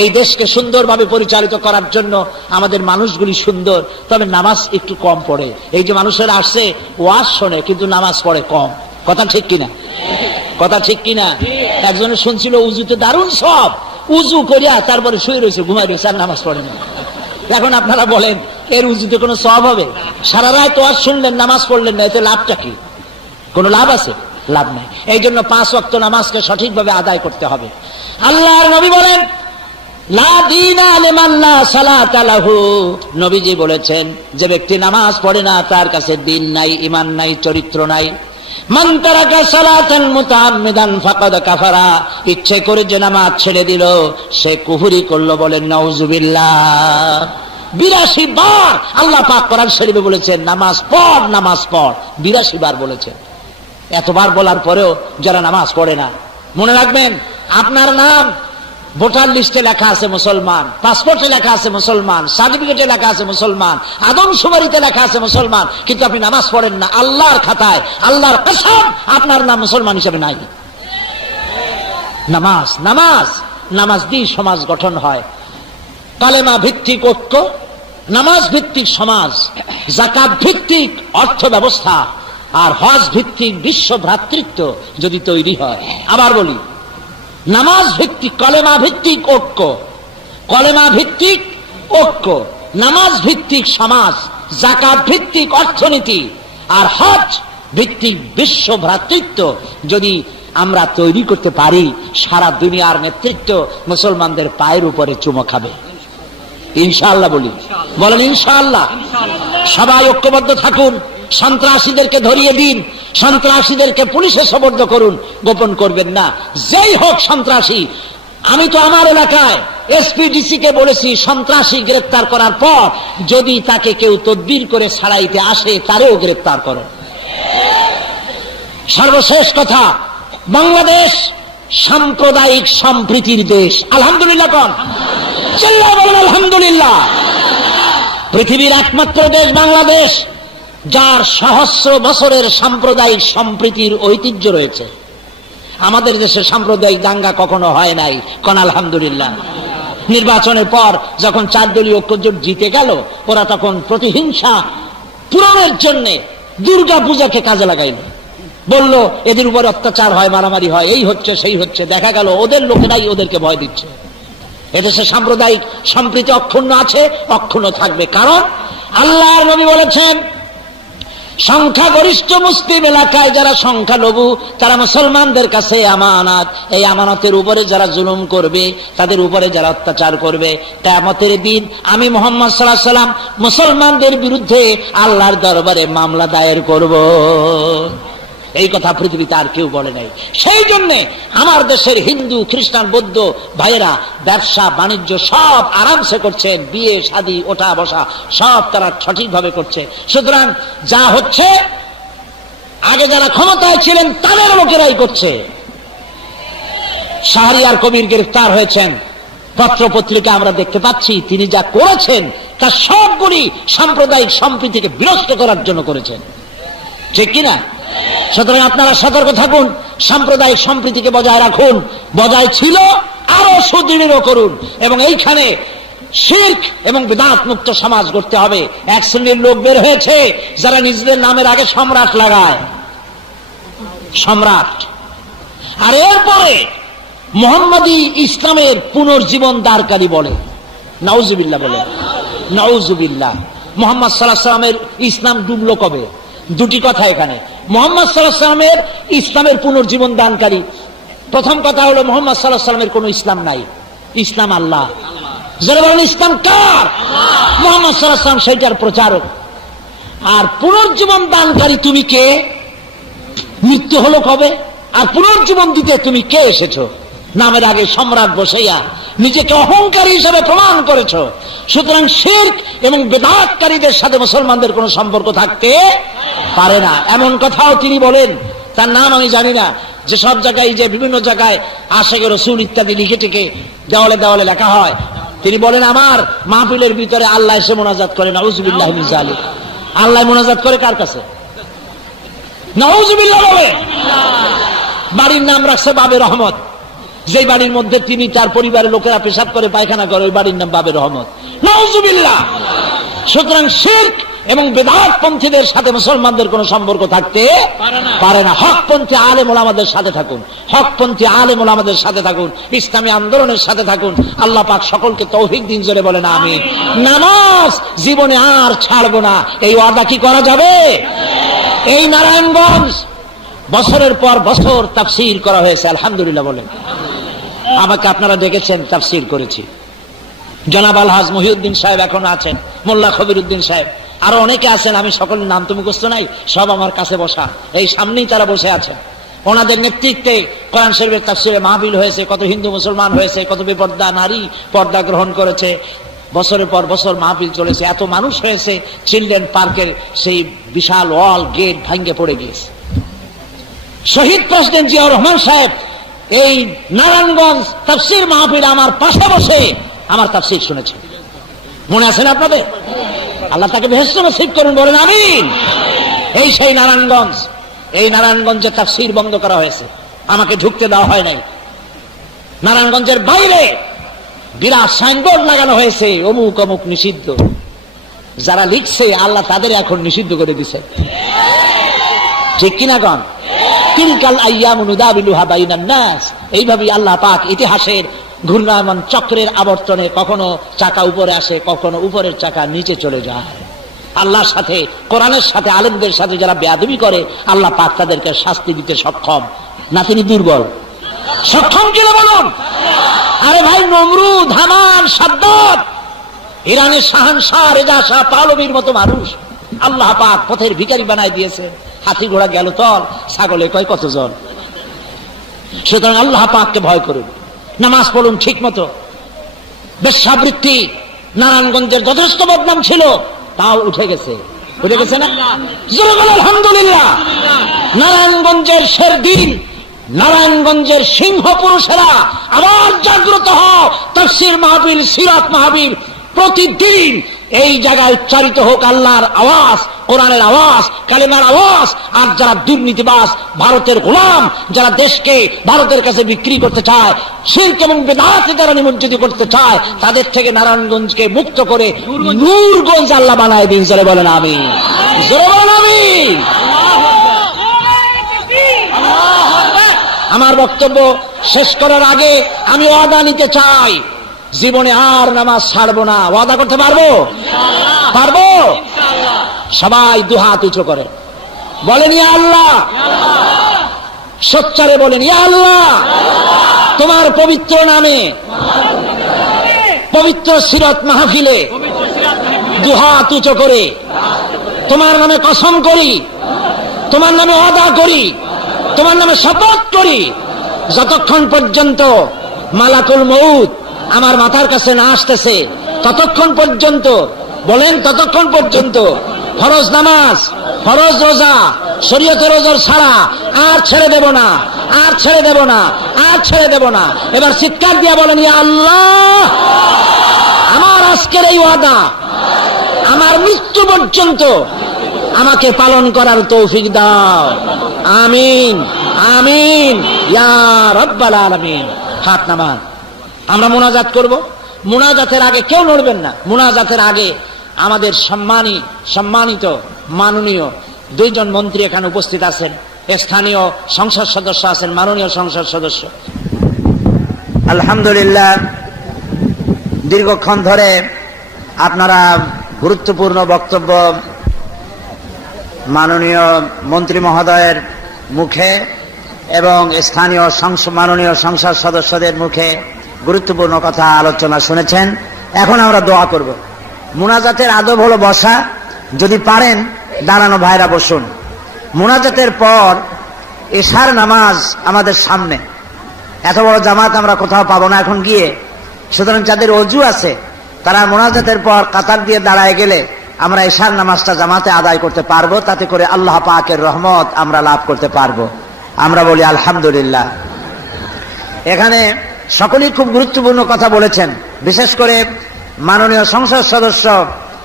এই দেশকে সুন্দরভাবে পরিচালিত করার জন্য আমাদের মানুষগুলি সুন্দর, তবে নামাজ একটু কম পড়ে। এই যে মানুষেরা আসছে ওয়াজ শোনে, কিন্তু নামাজ পড়ে কম। কথা ঠিক কিনা? কথা ঠিক কিনা? একজনে শুনছিল উজুতে দারুণ সব, উজু করিয়া তারপরে শুয়ে রয়েছে, ঘুমাই রয়েছে, আর নামাজ পড়ে না। এখন আপনারা বলেন এর উজুতে কোনো সওয়াব হবে? সারা রাত ওয়াজ শুনলেন, নামাজ পড়লেন না, এতে লাভটা কি? কোনো লাভ আছে? লাভ নাই। এই জন্য 5 ওয়াক্ত নামাজকে সঠিকভাবে আদায় করতে হবে। আল্লাহর নবী বলেন লা দীনা লিমান লা সালাতা লাহু। নবীজি বলেছেন যে ব্যক্তি নামাজ পড়ে না তার কাছে দিন নাই, ঈমান নাই, চরিত্র নাই। মান তারাকা সালাতান মুতাআম্মিদান ফাকাদ কাফারা। ইচ্ছে করে যে নামাজ ছেড়ে দিল সে কুফরি করলো, বলেন নাউজুবিল্লাহ। 82 বার আল্লাহ পাক কোরআন শরীফে বলেছেন নামাজ পড়, নামাজ পড়, 82 বার বলেছেন। এতবার বলার পরেও যারা নামাজ পড়ে না, মনে রাখবেন আপনার নাম ভোটার লিস্টে লেখা আছে মুসলমান, পাসপোর্টে লেখা আছে মুসলমান, সার্টিফিকেটে লেখা আছে মুসলমান, আদমশুমারিতে লেখা আছে মুসলমান, কিন্তু আপনি নামাজ পড়েন না। আল্লাহর খাতায়, আল্লাহর কসম, আপনার নাম মুসলমান হিসেবে নাই। নামাজ, নামাজ, নামাজ দিয়ে সমাজ গঠন হয়। কালেমা ভিত্তিক ঐক্য, নামাজ ভিত্তিক সমাজ, যাকাত ভিত্তিক অর্থ ব্যবস্থা, আর হজ ভিত্তিক বিশ্ব ভ্রাতৃত্ব যদি তৈরি হয়। আবার বলি, নামাজ ভিত্তিক, কলেমা ভিত্তিক ঐক্য, কলেমা ভিত্তিক ঐক্য, নামাজ ভিত্তিক সমাজ, যাকাত ভিত্তিক অর্থনীতি, আর হজ ভিত্তিক বিশ্ব ভ্রাতৃত্ব যদি আমরা তৈরি করতে পারি, সারা দুনিয়ার নেতৃত্ব মুসলমানদের পায়ের উপরে চুমো খাবে, ইনশাআল্লাহ। বলি, বলেন ইনশাআল্লাহ। সবাই ঐক্যবদ্ধ থাকুন, সন্ত্রাসীদেরকে ধরিয়ে দিন, সন্ত্রাসীদেরকে পুলিশে সোপর্দ করুন, গোপন করবেন না। যেই হোক সন্ত্রাসী, আমি তো আমার এলাকায় এসপিডিসি কে বলেছি সন্ত্রাসী গ্রেফতার করার পর যদি তাকে কেউ তদবির করে ছাড়াইতে আসে তারেও গ্রেফতার করো। সর্বশেষ কথা, বাংলাদেশ সাম্প্রদায়িক সম্প্রীতির দেশ, আলহামদুলিল্লাহ। কোন চিল্লায় বলেন আলহামদুলিল্লাহ। পৃথিবীর একমাত্র দেশ বাংলাদেশ যার সহস্র বছরের সাম্প্রদায়িক সম্প্রীতির ঐতিহ্য রয়েছে। আমাদের দেশে সাম্প্রদায়িক দাঙ্গা কখনো হয় নাই, কোন আলহামদুলিল্লাহ। নির্বাচনের পর যখন 4 দলীয় ঐক্যজোট জিতে গেল, ওরা তখন প্রতিহিংসা পূরণের জন্য দুর্গা পূজাকে কাজে লাগাইল, বলল এদের উপর অত্যাচার হয়, মারামারি হয়, এই হচ্ছে সেই হচ্ছে। দেখা গেল ওদের লোকেরাই ওদেরকে ভয় দিচ্ছে। এদেশে সাম্প্রদায়িক সম্প্রীতি অক্ষুণ্ণ আছে, অক্ষুণ্ণ থাকবে। কারণ আল্লাহর নবী বলেছেন সংখ্যাগরিষ্ঠ মুসলিম এলাকায় যারা সংখ্যালঘু, তারা মুসলমানদের কাছে আমানত। এই আমানতের উপরে যারা জুলুম করবে, তাদের উপরে যারা অত্যাচার করবে, কিয়ামতের দিন আমি মুহাম্মদ সাল্লাল্লাহু আলাইহি ওয়াসাল্লাম মুসলমানদের বিরুদ্ধে আল্লাহর দরবারে মামলা দায়ের করব। এই কথা পৃথিবীতে আর কেউ বলে নাই। সেই জন্য আমার দেশের হিন্দু, খ্রিস্টান, বৌদ্ধ ভাইয়েরা ব্যবসা বাণিজ্য সব আরামসে করছেন, বিয়ে শাদী ওঠা বসা সব তারা সঠিকভাবে করছে। সুতরাং যা হচ্ছে আগে যারা ক্ষমতায় ছিলেন তাদের লোকেরাই করছে। শাহরিয়ার কবির গ্রেফতার হয়েছেন, পত্র পত্রিকা আমরা দেখতে পাচ্ছি তিনি যা করেছেন তা সবগুলি সাম্প্রদায়িক সম্প্রীতিকে বিনষ্ট করার জন্য করেছেন, ঠিক কিনা? সুতরাং আপনারা সতর্ক থাকুন, সাম্প্রদায়িক সম্প্রীতিকে বজায় রাখুন, বজায় ছিল আরো সুদৃঢ় করুন, এবং এইখানে শিরক এবং বিদআত মুক্ত সমাজ গড়তে হবে। এক শ্রেণীর লোক বের হয়েছে যারা নিজেদের নামের আগে সম্রাট লাগায়, সম্রাট, আর এরপরে মুহাম্মাদি ইসলামের পুনর্জীবন দারকারী বলে। নাউজুবিল্লাহ বলে, নাউজুবিল্লাহ। মুহাম্মদ সাল্লাল্লাহু আলাইহি ওয়াসাল্লামের ইসলাম ডুবলো কবে? দুটি কথা এখানে। মুহাম্মদ সাল্লাল্লাহু আলাইহি ওয়াসাল্লামের ইসলামের পুনর্জীবন দানকারী। প্রথম কথা হলো মুহাম্মদ সাল্লাল্লাহু আলাইহি ওয়াসাল্লামের কোনো ইসলাম নাই, ইসলাম আল্লাহ। যারা বলেন ইসলাম কার? মুহাম্মদ সাল্লাল্লাহু আলাইহি ওয়াসাল্লাম সেইটার প্রচারক। আর পুনর্জীবন দানকারী তুমি কে? মৃত্যু হলো কবে? আর পুনর্জীবন দিতে তুমি কে এসেছো? নামের আগে সম্রাট বসাইয়া নিজেকে অহংকারী হিসেবে প্রমাণ করেছো। সুতরাং শিরক এবং বিদআতকারীদের সাথে মুসলমানদের কোনো সম্পর্ক থাকতে পারে না, এমন কথাও তিনি বলেন। তার নাম আমি জানি না, যে সব জায়গায়, যে বিভিন্ন জায়গায় আশিকে রাসূল ইত্যাদি লিখে টিকে দেওয়ালে দেওয়ালে লেখা হয়। তিনি বলেন আমার মাহফিলের ভিতরে আল্লাহ এসে মোনাজাত করে, নাউজুবিল্লাহ মিন যালিক। আল্লাহ মোনাজাত করে কার কাছে? নাউজুবিল্লাহ বলে। বাড়ির নাম রাখছে বাবে রহমত, যে বাড়ির মধ্যে তিনি তার পরিবারের লোকেরা পেশাব করে পায়খানা করে, ওই বাড়ির নাম বাবে রহমত। নাউজুবিল্লাহ। সুতরাং শিরক এবং বিদআতপন্থীদের সাথে মুসলমানদের কোনো সম্পর্ক থাকতে পারে না। হকপন্থী আলেম ওলামাদের সাথে থাকুন, হকপন্থী আলেম ওলামাদের সাথে থাকুন, ইসলামী আন্দোলনের সাথে থাকুন। আল্লাহ পাক সকলকে তৌফিক দিন, জোরে বলেন আমিন। নামাজ জীবনে আর ছাড়বো না, এই ওয়াদা কি করা যাবে? এই নারায়ণগঞ্জ বছরের পর বছর তাফসীর করা হয়েছে, আলহামদুলিল্লাহ বলেন। আমাকে আপনারা দেখেছেন, তাফসীর করেছি। জনাব আলহাজ মহিউদ্দিন সাহেব এখন আছেন, মোল্লা খবির উদ্দিন সাহেব, আরো অনেকে আছেন, আমি সকলের নাম তো মুখস্থ নাই, সব আমার কাছে বসা, এই সামনেই তারা বসে আছেন। ওনাদের নেতৃত্বে কোরআন শরীফের তাফসীরে মাহফিল হয়েছে, কত হিন্দু মুসলমান হয়েছে, কত বেপর্দা নারী পর্দা গ্রহণ করেছে, বছরের পর বছর মাহফিল চলেছে, এত মানুষ হয়েছে, চিলড্রেন পার্কের সেই বিশাল ওয়াল গেট ভাঙ্গে পড়ে গিয়েছে। শহীদ প্রেসিডেন্ট জিয়াউর রহমান সাহেব এই নারায়ণগঞ্জ তাফসীর মাহফিল আমার পাশে বসে আমার তাফসীর শুনেছে, মনে আছে না আপনাদের? আল্লাহ তাকে বেহেশত নসিব করুন, বলেন আমিন। এই সেই নারায়ণগঞ্জ, এই নারায়ণগঞ্জে তাফসীর বন্ধ করা হয়েছে, আমাকে ঢুকতে দেওয়া হয় নাই। নারায়ণগঞ্জের বাইরে বিরাট সাইনবোর্ড লাগানো হয়েছে, অমুক অমুক নিষিদ্ধ। যারা লিখছে আল্লাহ তাদের এখন নিষিদ্ধ করে দিছে, ঠিক কিনা গণ? তিলকাল আইয়ামু নুদাবিলুহা বাইনান নাস। এইভাবেই আল্লাহ পাক ইতিহাসের ঘূর্ণায়মান চক্রের আবর্তনে কখনো চাকা উপরে আসে, কখনো উপরের চাকা নিচে চলে যায়। আল্লাহর সাথে, কোরআনের সাথে, আলেমদের সাথে যারা বেয়াদবি করে আল্লাহ পাক তাদেরকে শাস্তি দিতে সক্ষম না, তিনি দুর্বল? সক্ষম কিনা বলুন? আরে ভাই, নমরুদ, হামান, সাদ্দাত, ইরানের শাহানশাহ, রেজা শাহ পাহলভীর মতো মানুষ আল্লাহ পাক পথের ভিখারি বানায় দিয়েছে। হাতি ঘোড়া গেল তল, ছাগলে কয় কতজন। সুতরাং আল্লাহ পাককে ভয় করুন, নামাজ পড়ুন ঠিক মতো। বেশ্যাবৃত্তি নারায়ণগঞ্জের যথেষ্ট বদনাম ছিল, তাও উঠে গেছে, উঠে গেছে না? আলহামদুলিল্লাহ। নারায়ণগঞ্জের শেরদিন, নারায়ণগঞ্জের সিংহ পুরুষেরা আবার জাগ্রত হও। তাফসীর মাহফিল, সিরাত মাহফিল প্রতিদিন এই জায়গায় উচ্চারিত হোক আল্লাহর আওয়াজ, কোরআনের আওয়াজ, কালেমার আওয়াজ। আর যারা দুর্নীতিবাজ, ভারতের গোলাম, যারা দেশকে ভারতের কাছে বিক্রি করতে চায়, শিরক এবং বিদআতে যারা নিমজ্জিত করতে চায়, তাদের থেকে নারায়ণগঞ্জকে মুক্ত করে নূরগঞ্জ আল্লাহ বানায় দিন, জোরে বলেন আমিন, জোরে বলেন আমিন। আমার বক্তব্য শেষ করার আগে আমি ওয়াদা নিতে চাই, জীবনে আর নামাজ ছাড়বো না। ওয়াদা করতে পারবো? পারবো? সবাই দুহাত উঁচু করে। বলেন ইয়া আল্লাহ, সোচ্চারে বলেন ইয়া আল্লাহ, তোমার পবিত্র নামে পবিত্র সিরাত মাহফিলে দুহাত উঁচু করে তোমার নামে কসম করি, তোমার নামে ওয়াদা করি, তোমার নামে শপথ করি, যতক্ষণ পর্যন্ত মালাকুল মউত আমার মাথার কাছে না আসতেছে ততক্ষণ পর্যন্ত, বলেন ততক্ষণ পর্যন্ত ফরজ নামাজ, ফরজ রোজা, শরীয়তের ওজর ছাড়া আর ছেড়ে দেব না, আর ছেড়ে দেব না, আর ছেড়ে দেব না। এবার চিৎকার দিয়ে বলেন ইয়া আল্লাহ, আমার আজকের এই ওয়াদা আমার মৃত্যু পর্যন্ত আমাকে পালন করার তৌফিক দাও। আমিন আমিন ইয়া রাব্বাল আলামিন। হাত নামান, আমরা মুনাজাত করব। মুনাজাতের আগে কেউ নড়বেন না। মুনাজাতের আগে আমাদের সম্মানিত মাননীয় দুইজন মন্ত্রী এখানে উপস্থিত আছেন, স্থানীয় সংসদ সদস্য আছেন, মাননীয় সংসদ সদস্য। আলহামদুলিল্লাহ, দীর্ঘক্ষণ ধরে আপনারা গুরুত্বপূর্ণ বক্তব্য মাননীয় মন্ত্রী মহোদয়ের মুখে এবং স্থানীয় মাননীয় সংসদ সদস্যদের মুখে গুরুত্বপূর্ণ কথা আলোচনা শুনেছেন। এখন আমরা দোয়া করব। মুনাজাতের আদব হলো বসা, যদি পারেন দাঁড়ানো ভাইরা বসুন। মুনাজাতের পর এশার নামাজ আমাদের সামনে, এত বড় জামাত আমরা কোথাও পাবো না এখন গিয়ে। সুতরাং যাদের অজু আছে তারা মুনাজাতের পর কাতার দিয়ে দাঁড়ায় গেলে আমরা এশার নামাজটা জামাতে আদায় করতে পারবো, তাতে করে আল্লাহ পাকের রহমত আমরা লাভ করতে পারবো। আমরা বলি আলহামদুলিল্লাহ। এখানে সকলেই খুব গুরুত্বপূর্ণ কথা বলেছেন, বিশেষ করে মাননীয় সংসদ সদস্য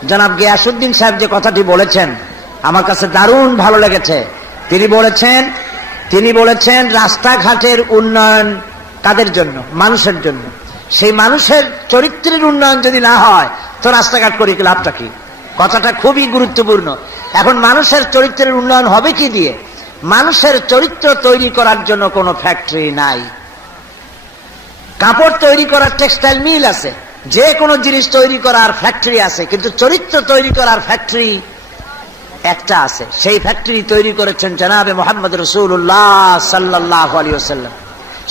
জনাব গিয়াসউদ্দিন সাহেব যে কথাটি বলেছেন আমার কাছে দারুণ ভালো লেগেছে। তিনি বলেছেন রাস্তাঘাটের উন্নয়ন কাদের জন্য? মানুষের জন্য। সেই মানুষের চরিত্রের উন্নয়ন যদি না হয় তো রাস্তাঘাট করে কি লাভটা কি? কথাটা খুবই গুরুত্বপূর্ণ। এখন মানুষের চরিত্রের উন্নয়ন হবে কি দিয়ে? মানুষের চরিত্র তৈরি করার জন্য কোনো ফ্যাক্টরি নাই। কাপড় তৈরি করার টেক্সটাইল মিল আছে, যে কোনো জিনিস তৈরি করার ফ্যাক্টরি আছে, কিন্তু চরিত্র তৈরি করার ফ্যাক্টরি একটা আছে। সেই ফ্যাক্টরি তৈরি করেছেন জনাবে মুহাম্মদ রাসূলুল্লাহ সাল্লাল্লাহু আলাইহি ওয়াসাল্লাম।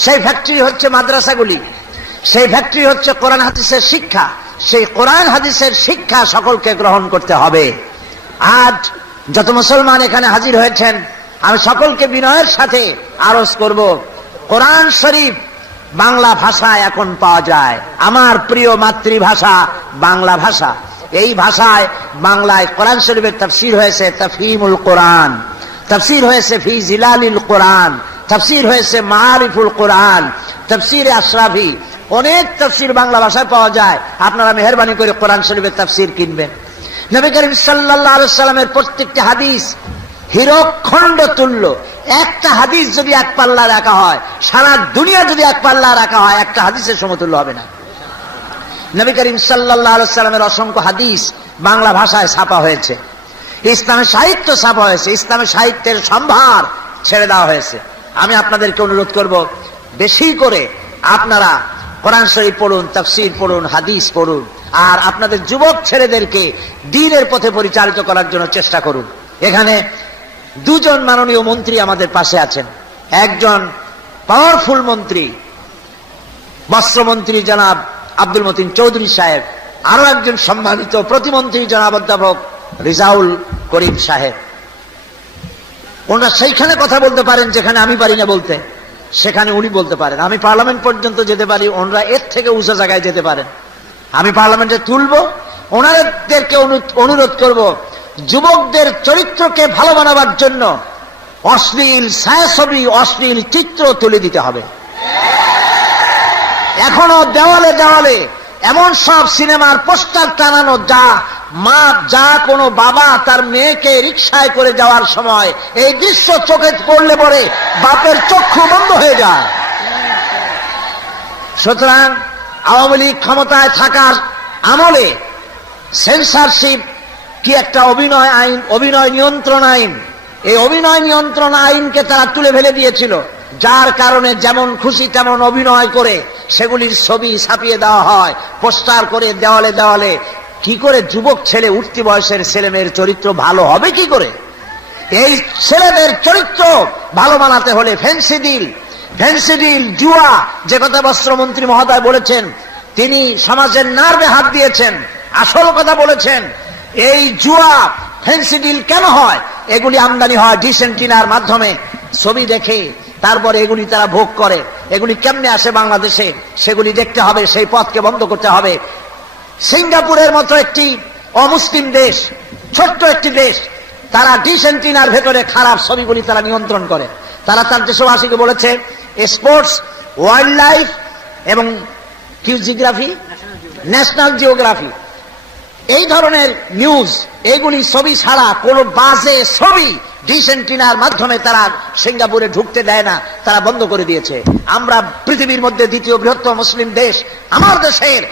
সেই ফ্যাক্টরি হচ্ছে মাদ্রাসাগুলি, সেই ফ্যাক্টরি হচ্ছে কোরআন হাদিসের শিক্ষা। সেই কোরআন হাদিসের শিক্ষা সকলকে গ্রহণ করতে হবে। আজ যত মুসলমান এখানে হাজির হয়েছেন আমি সকলকে বিনয়ের সাথে আরজ করব, কোরআন শরীফ বাংলা ভাষায় এখন পাওয়া যায়। আমার প্রিয় মাতৃভাষা বাংলা ভাষা। এই ভাষায় বাংলায় কোরআন শরীফের তাফসীর হয়েছে তাফহিমুল কোরআন, তাফসীর হয়েছে ফি জিলালিল কোরআন, তাফসীর হয়েছে মারিফুল কোরআন, তাফসীরে আশরাফি, অনেক তাফসীর বাংলা ভাষায় পাওয়া যায়। আপনারা মেহেরবানি করে কোরআন শরীফের তাফসীর কিনবেন। নবী করিম সাল্লাল্লাহু আলাইহি ওয়াসাল্লামের প্রত্যেকটি হাদিস হীরকখণ্ড তুল্য। একটা হাদিস যদি এক পাল্লা রাখা হয়, সারা দুনিয়া যদি এক পাল্লা রাখা হয়, একটা হাদিসের সমতুল্য হবে না। নবী করিম সাল্লাল্লাহু আলাইহি ওয়াসাল্লামের অসংখ্য হাদিস বাংলা ভাষায় ছাপা হয়েছে, ইসলামের সাহিত্য ছাপা হয়েছে, ইসলামের সাহিত্যের সম্ভার ছেড়ে দেওয়া হয়েছে। আমি আপনাদেরকে অনুরোধ করব, বেশি করে আপনারা কোরআন শরীফ পড়ুন, তাফসীর পড়ুন, হাদিস পড়ুন, আর আপনাদের যুবক ছেলেদেরকে দ্বীনের পথে পরিচালিত করার জন্য চেষ্টা করুন। এখানে দুজন মাননীয় মন্ত্রী আমাদের পাশে আছেন। একজন পাওয়ারফুল মন্ত্রী, বস্ত্রমন্ত্রী জনাব আব্দুল মতিন চৌধুরী সাহেব, আরো একজন সম্মানিত প্রতিমন্ত্রী জনাব অধ্যাপক রিজাউল করিম সাহেব। ওনারা সেইখানে কথা বলতে পারেন যেখানে আমি পারি না বলতে, সেখানে উনি বলতে পারেন। আমি পার্লামেন্ট পর্যন্ত যেতে পারি, ওনারা এর থেকে উঁচু জায়গায় যেতে পারেন। আমি পার্লামেন্টে তুলবো, ওনাদেরকে অনুরোধ করব যুবকদের চরিত্রকে ভালো বানাবার জন্য অশ্লীল ছায়াছবি, অশ্লীল চিত্র তুলে দিতে হবে। এখনো দেওয়ালে দেওয়ালে এমন সব সিনেমার পোস্টার টানানো যা কোনো বাবা তার মেয়েকে রিকশায় করে যাওয়ার সময় এই দৃশ্য চোখে পড়লে পরে বাপের চক্ষু বন্ধ হয়ে যায়। সুতরাং আওয়ামী লীগ ক্ষমতায় থাকার আমলে সেন্সরশিপ কি একটা অভিনয় আইন, অভিনয় নিয়ন্ত্রণ আইন, এই অভিনয় নিয়ন্ত্রণ আইনকে তারা তুলে ফেলে দিয়েছিল, যার কারণে যেমন খুশি তেমন অভিনয় করে সেগুলির ছবি ছাপিয়ে দেওয়া হয়, পোস্টার করে দেওয়ালে দেওয়ালে। কি করে যুবক ছেলে, উঠতি বয়সের ছেলে মেয়ের চরিত্র ভালো হবে কি করে? এই ছেলেদের চরিত্র ভালো বানাতে হলে ফেন্সিডিল, জুয়া, যে কথা বস্ত্রমন্ত্রী মহোদয় বলেছেন, তিনি সমাজের নার্ভে হাত দিয়েছেন, আসল কথা বলেছেন। এই জুয়া, ফেন্সিডিল কেন হয়? এগুলি আমদানি হয় ডিসেন্টিনার মাধ্যমে, ছবি দেখে তারপরে এগুলি তারা ভোগ করে। এগুলি কেমনে আসে বাংলাদেশে, সেগুলি দেখতে হবে, সেই পথকে বন্ধ করতে হবে। সিঙ্গাপুরের মতো একটি অমুসলিম দেশ, ছোট্ট একটি দেশ, তারা ডিসেন্টিনার ভেতরে খারাপ ছবিগুলি তারা নিয়ন্ত্রণ করে। তারা তার দেশবাসীকে বলেছে স্পোর্টস, ওয়াইল্ড লাইফ এবং ন্যাশনাল জিওগ্রাফি, এই ধরনের নিউজ, এগুলি ছবি ছাড়া কোনো বাজে ছবি ডিসেন্টিনার মাধ্যমে তারা সিঙ্গাপুরে ঢুকতে দেয় না, তারা বন্ধ করে দিয়েছে। আমরা পৃথিবীর মধ্যে দ্বিতীয় বৃহত্তম মুসলিম দেশ, আমার দেশের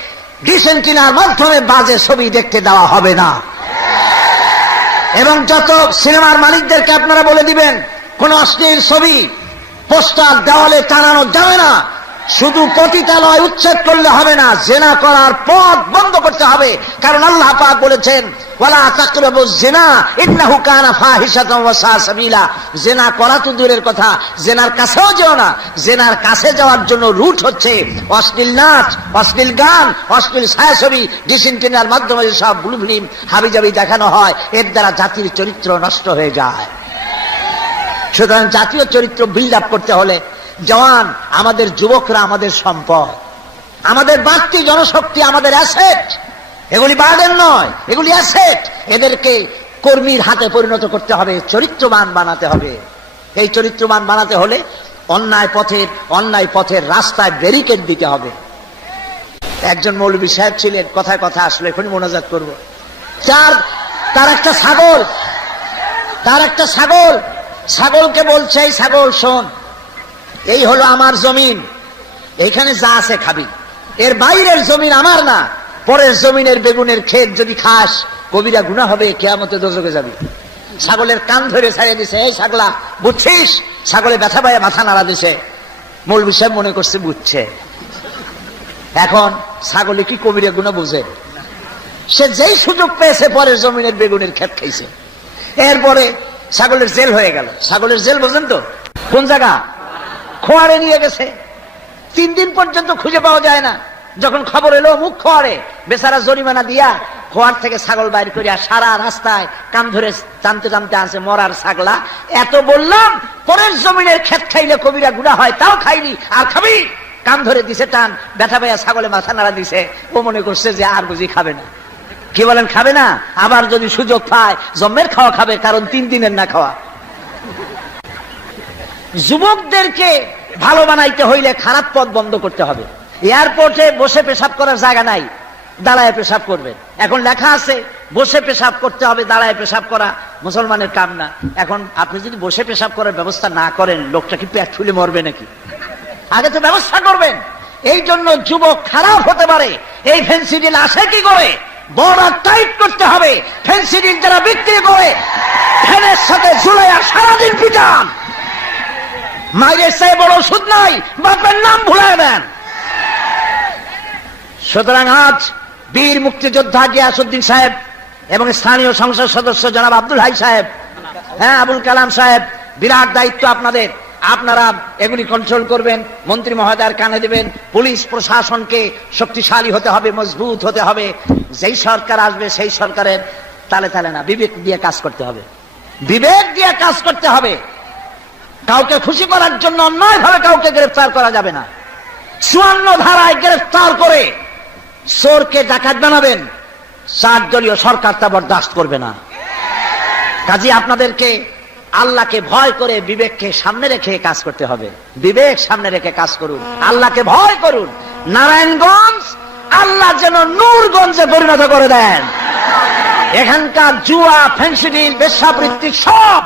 ডিসেন্টিনার মাধ্যমে বাজে ছবি দেখতে দেওয়া হবে না। এবং যত সিনেমার মালিকদেরকে আপনারা বলে দিবেন কোন অশ্লীল ছবি পোস্টার দেওয়ালে টানানো যাবে না। শুধু পতিতালয় উচ্ছেদ করলে হবে না, জিনা করার পথ বন্ধ করতে হবে। কারণ আল্লাহ পাক বলেছেন ওয়ালা তাকরাবুজ জিনা ইন্নাহু কানা ফাহিশাতান ওয়া সা সাবিলা। জিনা করা তো দূরের কথা, জিনার কাছেও যেও না। জিনার কাছে যাওয়ার জন্য রুট হচ্ছে অশ্লীল নাচ, অশ্লীল গান, অশ্লীল ছায়াছবি, ডিসেন্টিনার মাধ্যমে সব ব্লু ফিল্ম হাবিজাবি দেখানো হয়। এর দ্বারা জাতির চরিত্র নষ্ট হয়ে যায়। সুতরাং জাতীয় চরিত্র বিল্ড আপ করতে হলে জওয়ান, আমাদের যুবকরা আমাদের সম্পদ, আমাদের বাড়তি জনশক্তি, আমাদের অ্যাসেট। এগুলি বার্ডেন নয়, এগুলি অ্যাসেট। এদেরকে কর্মীর হাতে পরিণত করতে হবে, চরিত্রবান বানাতে হবে। এই চরিত্রবান বানাতে হলে অন্যায় পথের রাস্তায় ব্যারিকেড দিতে হবে। একজন মৌলভী সাহেব ছিলেন, কথায় কথা আসলে এখনই মোনাজাত করব। তার একটা ছাগলকে বলছে, এই ছাগল শোন, এই হলো আমার জমিন, এইখানে যা আছে খাবি, এর বাইরের জমিন আমার না। পরের জমিনের বেগুনের ক্ষেত যদি খাস কবিরা গুনাহ হবে, কিয়ামতে দোজখে যাবি। ছাগলের কান ধরে ছাড়িয়ে দিছে, এই ছাগলা বুঝছিস? ছাগলে ব্যথা পায়ে মাথা নাড়া দিছে। মৌলভী সাহেব মনে করছে বুঝছে। এখন ছাগলে কি কবিরা গুনাহ বুঝে? সে যেই সুযোগ পেয়েছে পরের জমিনের বেগুনের ক্ষেত খাইছে। এরপরে ছাগলের জেল হয়ে গেল। ছাগলের জেল বোঝেন তো কোন জায়গা? খোয়ারে নিয়ে গেছে। 3 দিন পর্যন্ত খুঁজে পাওয়া যায় না। যখন খবর এলো মুখ খোয়ারে, বেচারা জরিমানা দিয়া খোয়ার থেকে ছাগল বাইর করিয়া সারা রাস্তায় কান ধরে টানতে টানতে আছে মরার ছাগলা। এত বললাম পরের জমিনের ক্ষেত খাইলে কবিরা গুনাহ হয়, তাও খাইনি, আর খাবি? কান ধরে দিছে টান, ব্যথা পাইয়া ছাগলে মাথা নাড়া দিছে। ও মনে করছে যে আর বুঝি খাবে না। কি বলেন, খাবে না? আবার যদি সুযোগ পায় জম্মের খাওয়া খাবে, কারণ 3 দিনের না খাওয়া। যুবকদেরকে ভালো বানাইতে হইলে খারাপ পথ বন্ধ করতে হবে। এয়ারপোর্টে বসে পেশাব করার জায়গা নাই, দাঁড়ায় পেশাব করবে। এখন লেখা আছে বসে পেশাব করতে হবে, দাঁড়ায় পেশাব করা মুসলমানের কাম না। এখন আপনি যদি বসে পেশাব করার ব্যবস্থা না করেন, লোকটা কি পেট ফুলে মরবে নাকি? আগে তো ব্যবস্থা করবেন। এই জন্য যুবক খারাপ হতে পারে। এই ফেন্সিডিল আসে কি করে? বর্ডার টাইট করতে হবে। ফেন্সিডিল যারা বিক্রি করে ফ্যানের সাথে ঝুলাইয়া সারাদিন পিটান। মায়ের চেয়ে বড় ওষুধ নাই, বাপের নাম ভুলায় দেন। সুতরাং আজ বীর মুক্তিযোদ্ধা গিয়াসউদ্দিন সাহেব এবং স্থানীয় সংসদ সদস্য জনাব আব্দুল হাই সাহেব, আবুল কালাম সাহেব, বিরাট দায়িত্ব আপনাদের। আপনারা এগুলি কন্ট্রোল করবেন, মন্ত্রী মহোদয়ের কানে দেবেন। পুলিশ প্রশাসনকে শক্তিশালী হতে হবে, মজবুত হতে হবে। যেই সরকার আসবে সেই সরকারের তালে তালে না, বিবেক দিয়ে কাজ করতে হবে। বিবেক দিয়ে কাজ করতে হবে। কাউকে খুশি করার জন্য অন্যায় ভাবে কাউকে গ্রেফতার করা যাবে না। 54 ধারায় গ্রেফতার করে চোরকে ডাকাত বানাবেন, 4 দলীয় সরকার তা বরদাস্ত করবে না। কাজী আপনাদেরকে আল্লাহকে ভয় করে বিবেককে সামনে রেখে কাজ করতে হবে। বিবেক সামনে রেখে কাজ করুন, আল্লাহকে ভয় করুন। নারায়ণগঞ্জ আল্লাহ যেন নূরগঞ্জে পরিণত করে দেন। এখানকার জুয়া, ফেন্সিডিল, বেশ্যাবৃত্তি সব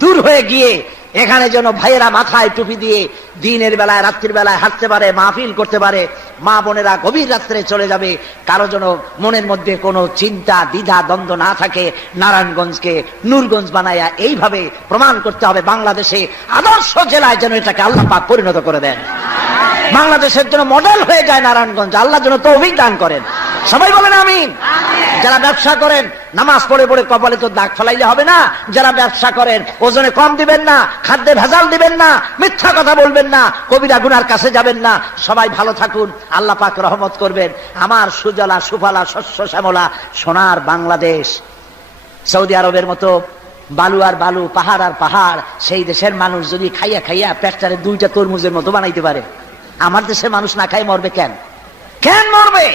দূর হয়ে গিয়ে এখানে যেন ভাইয়েরা মাথায় টুপি দিয়ে দিনের বেলায় রাত্রির বেলায় হাঁটতে পারে, মাহফিল করতে পারে। মা বোনেরা গভীর রাত্রে চলে যাবে, কারো যেন মনের মধ্যে কোনো চিন্তা দ্বিধা দ্বন্দ্ব না থাকে। নারায়ণগঞ্জকে নূরগঞ্জ বানায়া এইভাবে প্রমাণ করতে হবে। বাংলাদেশে আদর্শ জেলায় যেন এটাকে আল্লাহ পাক পরিণত করে দেন। বাংলাদেশের জন্য মডেল হয়ে যায় নারায়ণগঞ্জ। আল্লাহ যেন তৌফিক দান করেন। সবাই বলেন আমিন। যারা ব্যবসা করেন নামাজ পড়ে পড়ে কপালে তো দাগ ফেলাইলে হবে না। যারা ব্যবসা করেন ওজনে কম দিবেন না, খাদ্যে ভেজাল দিবেন না, মিথ্যা কথা বলবেন না, কবিরা গুনার কাছে যাবেন না। সবাই ভালো থাকুন, আল্লাহ পাক রহমত করবেন। আমার সুজলা সুফলা শস্য শ্যামলা সোনার বাংলাদেশ, সৌদি আরবের মতো বালু আর বালু, পাহাড় আর পাহাড়, সেই দেশের মানুষ যদি খাইয়া খাইয়া পেটটারে 2টা তরমুজের মতো বানাইতে পারে, আমার দেশের মানুষ না খাই মরবে কেন? কেন মরবে?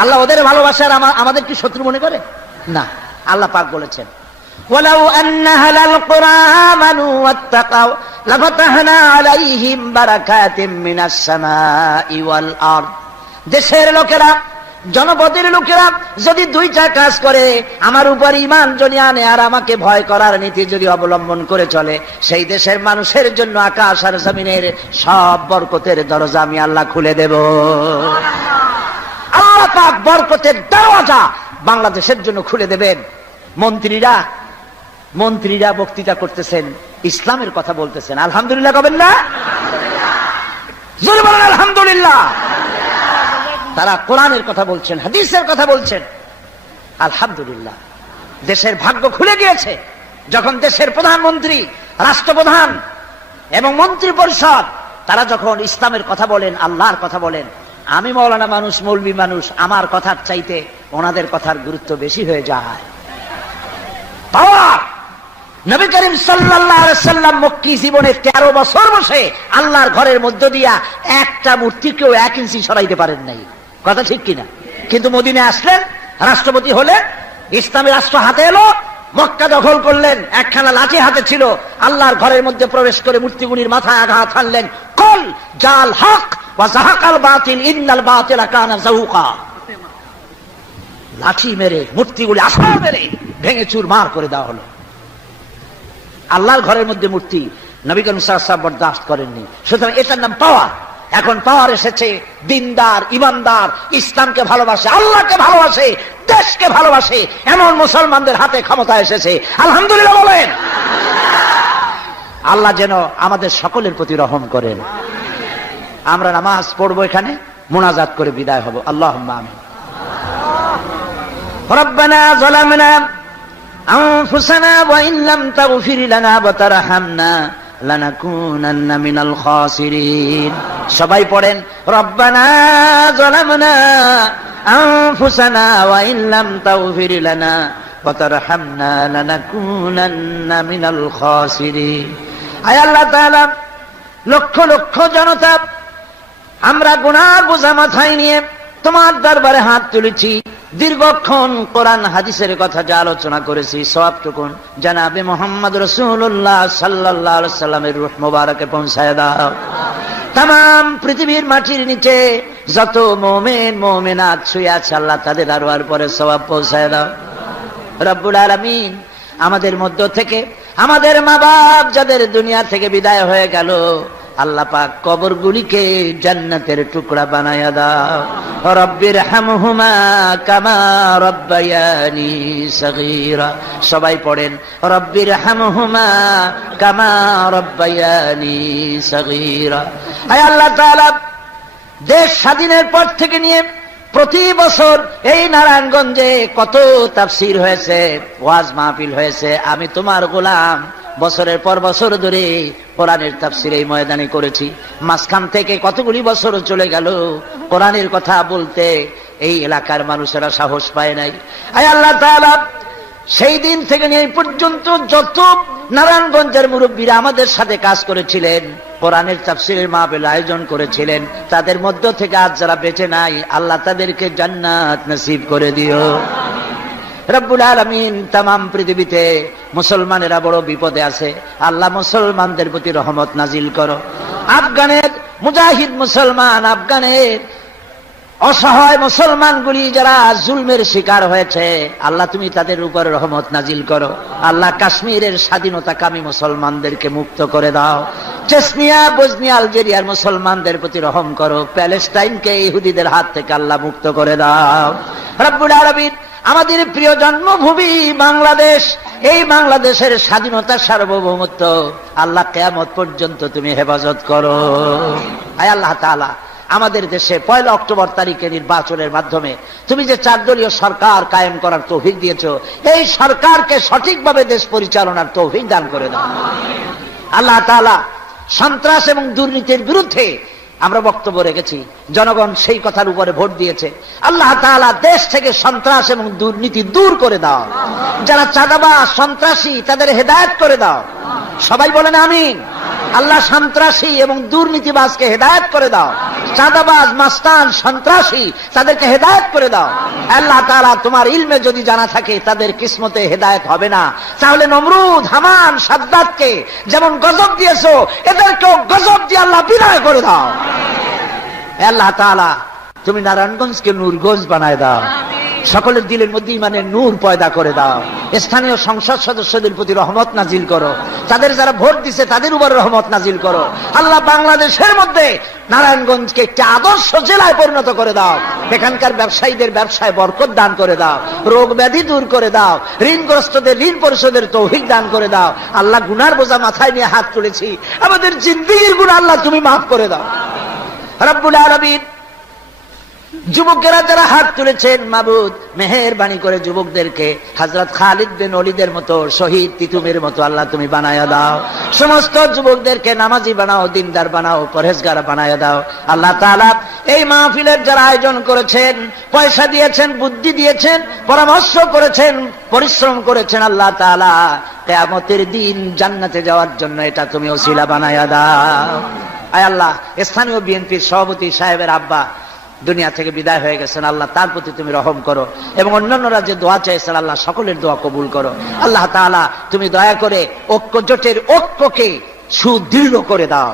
আল্লাহ ওদের ভালোবাসে আর আমাদের কি শত্রু মনে করে? না, আল্লাহ পাক বলেছেন ওয়ালাউ আন্না হালাল কুরআমানু ওয়াত্তাকাউ লাফাতাহনা আলাইহিম বারাকাতিম মিনাস সামাই ওয়াল আরদ। দেশের লোকেরা, জনপদের লোকেরা যদি 2টা কাজ করে, আমার উপর ঈমান যদি আনে আর আমাকে ভয় করার নীতি যদি অবলম্বন করে চলে, সেই দেশের মানুষের জন্য আকাশ আর জমিনের সব বরকতের দরজা আমি আল্লাহ খুলে দেব। আল্লাহ পাক বরকতের দরজা বাংলাদেশের জন্য খুলে দেবেন। মন্ত্রীরা বক্তৃতা করতেছেন, ইসলামের কথা বলতেছেন, আলহামদুলিল্লাহ কবেন না? জোরে বলেন আলহামদুলিল্লাহ। তারা কোরআনের কথা বলছেন, হাদিসের কথা বলছেন, আলহামদুলিল্লাহ। দেশের ভাগ্য খুলে গিয়েছে যখন দেশের প্রধানমন্ত্রী, রাষ্ট্রপ্রধান এবং মন্ত্রী পরিষদ তারা যখন ইসলামের কথা বলেন, আল্লাহর কথা বলেন। আমি মৌলানা মানুষ, মৌলবী মানুষ, আমার কথার চাইতে ওনাদের কথার গুরুত্ব বেশি হয়ে যায়। পাওয়ার নবী করিম সাল্লাল্লাহু আলাইহি সাল্লাম মক্কি জীবনে 13 বছর বসে আল্লাহর ঘরের মধ্য দিয়া একটা মূর্তিকেও 1 ইঞ্চি সরাইতে পারেন নাই। কথা ঠিক কিনা? কিন্তু মদিনায় আসলেন, রাষ্ট্রপতি হলেন, ইসলামী রাষ্ট্র হাতে এলো, মক্কা দখল করলেন, একখানা লাঠি হাতে ছিল, আল্লাহর ঘরের মধ্যে প্রবেশ করে মূর্তিগুলির মাথায় আঘাত হানলেন। কুল জাল হক ওয়া যাহাকাল বাতিল ইন্নাল বাতিলা কানা যাহুকা। লাঠি মেরে মূর্তিগুলি আসর মেরে ভেঙে চুরমার করে দেওয়া হলো। আল্লাহর ঘরের মধ্যে মূর্তি নবী করিম সাল্লাল্লাহু আলাইহি ওয়াসাল্লাম বরদাস্ত করেননি। সুতরাং এটার নাম পাওয়ার। এখন পাওয়ার এসেছে, দিনদার, ইমানদার, ইসলামকে ভালোবাসে, আল্লাহকে ভালোবাসে, দেশকে ভালোবাসে এমন মুসলমানদের হাতে ক্ষমতা এসেছে। আলহামদুলিল্লাহ বলেন। আল্লাহ যেন আমাদের সকলের প্রতি রহম করেন। আমরা নামাজ পড়বো, এখানে মুনাজাত করে বিদায় হব। আল্লাহুম্মা আমিন। রব্বানা যালামনা আনফুসানা ওয়া ইন লাম তাগফির লানা ওয়া তারহামনা লানাকুনান্না মিনাল খাসিরিন। সবাই পড়েন রব্বানা যালামনা আনফুসানা ওয়া ইন লাম তাগফির লানা ওয়া তারহামনা লানাকুনান্না মিনাল খাসিরিন। আয় আল্লাহ তাআলা, লক্ষ লক্ষ জনতা আমরা গুনাহ বোঝা মাথায় নিয়ে তোমার দরবারে হাত তুলেছি। দীর্ঘক্ষণ কোরআন হাদিসের কথা যা আলোচনা করেছি, সওয়াবটুকুন জনাবে মুহাম্মদ রাসূলুল্লাহ সাল্লাল্লাহু আলাইহি সাল্লামের রূহ মুবারকে পৌঁছায় দাও। তাম পৃথিবীর মাটির নিচে যত মুমিন মুমিনাত শুয়ে আছে আল্লাহ তাদের আরওয়ার পরে সওয়াব পৌঁছায় দাও। রব্বুল আলামিন, আমাদের মধ্য থেকে আমাদের মা বাপ যাদের দুনিয়া থেকে বিদায় হয়ে গেল, আল্লাহ পাক কবরগুলিকে জান্নাতের টুকরা বানায়া দাও। রব্বির হামহুমা কামা রব্বায়ানি সগীরা। সবাই পড়েন রব্বির হামহুমা কামা রব্বায়ানি সগীরা। আয় আল্লাহ তাআলা, দেশ স্বাধীনের পর থেকে নিয়ে প্রতি বছর এই নারায়ণগঞ্জে কত তাফসীর হয়েছে, ওয়াজ মাহফিল হয়েছে। আমি তোমার গোলাম বছরের পর বছর ধরে কোরআনের তাফসীর এই ময়দানে করেছি। মাঝখান থেকে কতগুলি বছর চলে গেল, কোরআনের কথা বলতে এই এলাকার মানুষেরা সাহস পায় নাই। আয় আল্লাহ তাআলা, সেই দিন থেকে নিয়ে এই পর্যন্ত যত নারায়ণগঞ্জের মুরব্বীরা আমাদের সাথে কাজ করেছিলেন, কোরআনের তাফসীরের মাহফিল আয়োজন করেছিলেন, তাদের মধ্য থেকে আজ যারা বেঁচে নাই, আল্লাহ তাদেরকে জান্নাত নসিব করে দিও। রব্বুল আলামিন, তামাম পৃথিবীতে মুসলমানেরা বড় বিপদে আছে, আল্লাহ মুসলমানদের প্রতি রহমত নাজিল করো। আফগানের মুজাহিদ মুসলমান, আফগানের অসহায় মুসলমানগুলি যারা জুলমের শিকার হয়েছে, আল্লাহ তুমি তাদের উপর রহমত নাজিল করো। আল্লাহ কাশ্মীরের স্বাধীনতাকামী মুসলমানদেরকে মুক্ত করে দাও। চেচনিয়া, বসনিয়া, আলজেরিয়ার মুসলমানদের প্রতি রহম করো। প্যালেস্টাইনকে ইহুদিদের হাত থেকে আল্লাহ মুক্ত করে দাও। রব্বুল আলামিন, আমাদের প্রিয় জন্মভূমি বাংলাদেশ, এই বাংলাদেশের স্বাধীনতা, সার্বভৌমত্ব আল্লাহ কিয়ামত পর্যন্ত তুমি হেফাজত করো। আয় আল্লাহ তাআলা, আমাদের দেশে 1 অক্টোবর তারিখে নির্বাচনের মাধ্যমে তুমি যে 4 দলীয় সরকার কায়েম করার তৌফিক দিয়েছো, এই সরকারকে সঠিকভাবে দেশ পরিচালনার তৌফিক দান করে দাও। আল্লাহ তাআলা সন্ত্রাস এবং দুর্নীতির বিরুদ্ধে আমরা বক্তব্য রেখেছি, জনগণ সেই কথার উপরে ভোট দিয়েছে। আল্লাহ তাআলা দেশ থেকে সন্ত্রাস এবং দুর্নীতি দূর করে দাও। যারা চাঁদাবাজ সন্ত্রাসী তাদের হেদায়েত করে দাও। সবাই বলেন আমিন। আল্লাহ সন্ত্রাসী এবং দুর্নীতিবাজকে হেদায়েত করে দাও। চাঁদাবাজ মাস্তান সন্ত্রাসী তাদেরকে হেদায়েত করে দাও। আল্লাহ তাআলা তোমার ইলমে যদি জানা থাকে তাদের কিসমতে হেদায়েত হবে না, তাহলে নমরুদ হামান সাদ্দাতকে যেমন গজব দিয়েছো এদেরকেও গজব দিয়ে আল্লাহ বিদায় করে দাও। আল্লাহ তাআলা তুমি নারায়ণগঞ্জকে নূরগঞ্জ বানায় দাও। সকলের দিলের মধ্যে ইমানের নূর পয়দা করে দাও। স্থানীয় সংসদ সদস্যদের প্রতি রহমত নাজিল করো। তাদের যারা ভোট দিছে তাদের উপর রহমত নাজিল করো। আল্লাহ বাংলাদেশের মধ্যে নারায়ণগঞ্জকে একটি আদর্শ জেলায় পরিণত করে দাও। এখানকার ব্যবসায়ীদের ব্যবসায় বরকত দান করে দাও। রোগ ব্যাধি দূর করে দাও। ঋণগ্রস্তদের ঋণ পরিশোধের তৌফিক দান করে দাও। আল্লাহ গুনার বোঝা মাথায় নিয়ে হাত তুলেছি, আমাদের জিন্দেগির গুনাহ আল্লাহ তুমি মাফ করে দাও। রব্বুল আলামিন যুবকেরা যারা হাত তুলেছেন, মাবুদ মেহেরবানি করে যুবকদেরকে হযরত খালিদ বিন ওলীদের মতো, শহীদ তিতুমের মতো আল্লাহ তুমি বানায়া দাও। সমস্ত যুবকদেরকে নামাজি বানাও, দিনদার বানাও, পরহেজগার বানায়া দাও। আল্লাহ তাআলা এই মাহফিলের যারা আয়োজন করেছেন, পয়সা দিয়েছেন, বুদ্ধি দিয়েছেন, পরামর্শ করেছেন, পরিশ্রম করেছেন, আল্লাহ তাআলা কিয়ামতের দিন জান্নাতে যাওয়ার জন্য এটা তুমি ওসিলা বানায়া দাও। আয় আল্লাহ, স্থানীয় বিএনপির সভাপতি সাহেবের আব্বা দুনিয়া থেকে বিদায় হয়ে গেছেন, আল্লাহ তার প্রতি তুমি রহম করো। এবং অন্যান্যরা যে দোয়া চাইছেন আল্লাহ সকলের দোয়া কবুল করো। আল্লাহ তাআলা তুমি দয়া করে ঐক্য জোটের ঐক্যকে সুদৃঢ় করে দাও।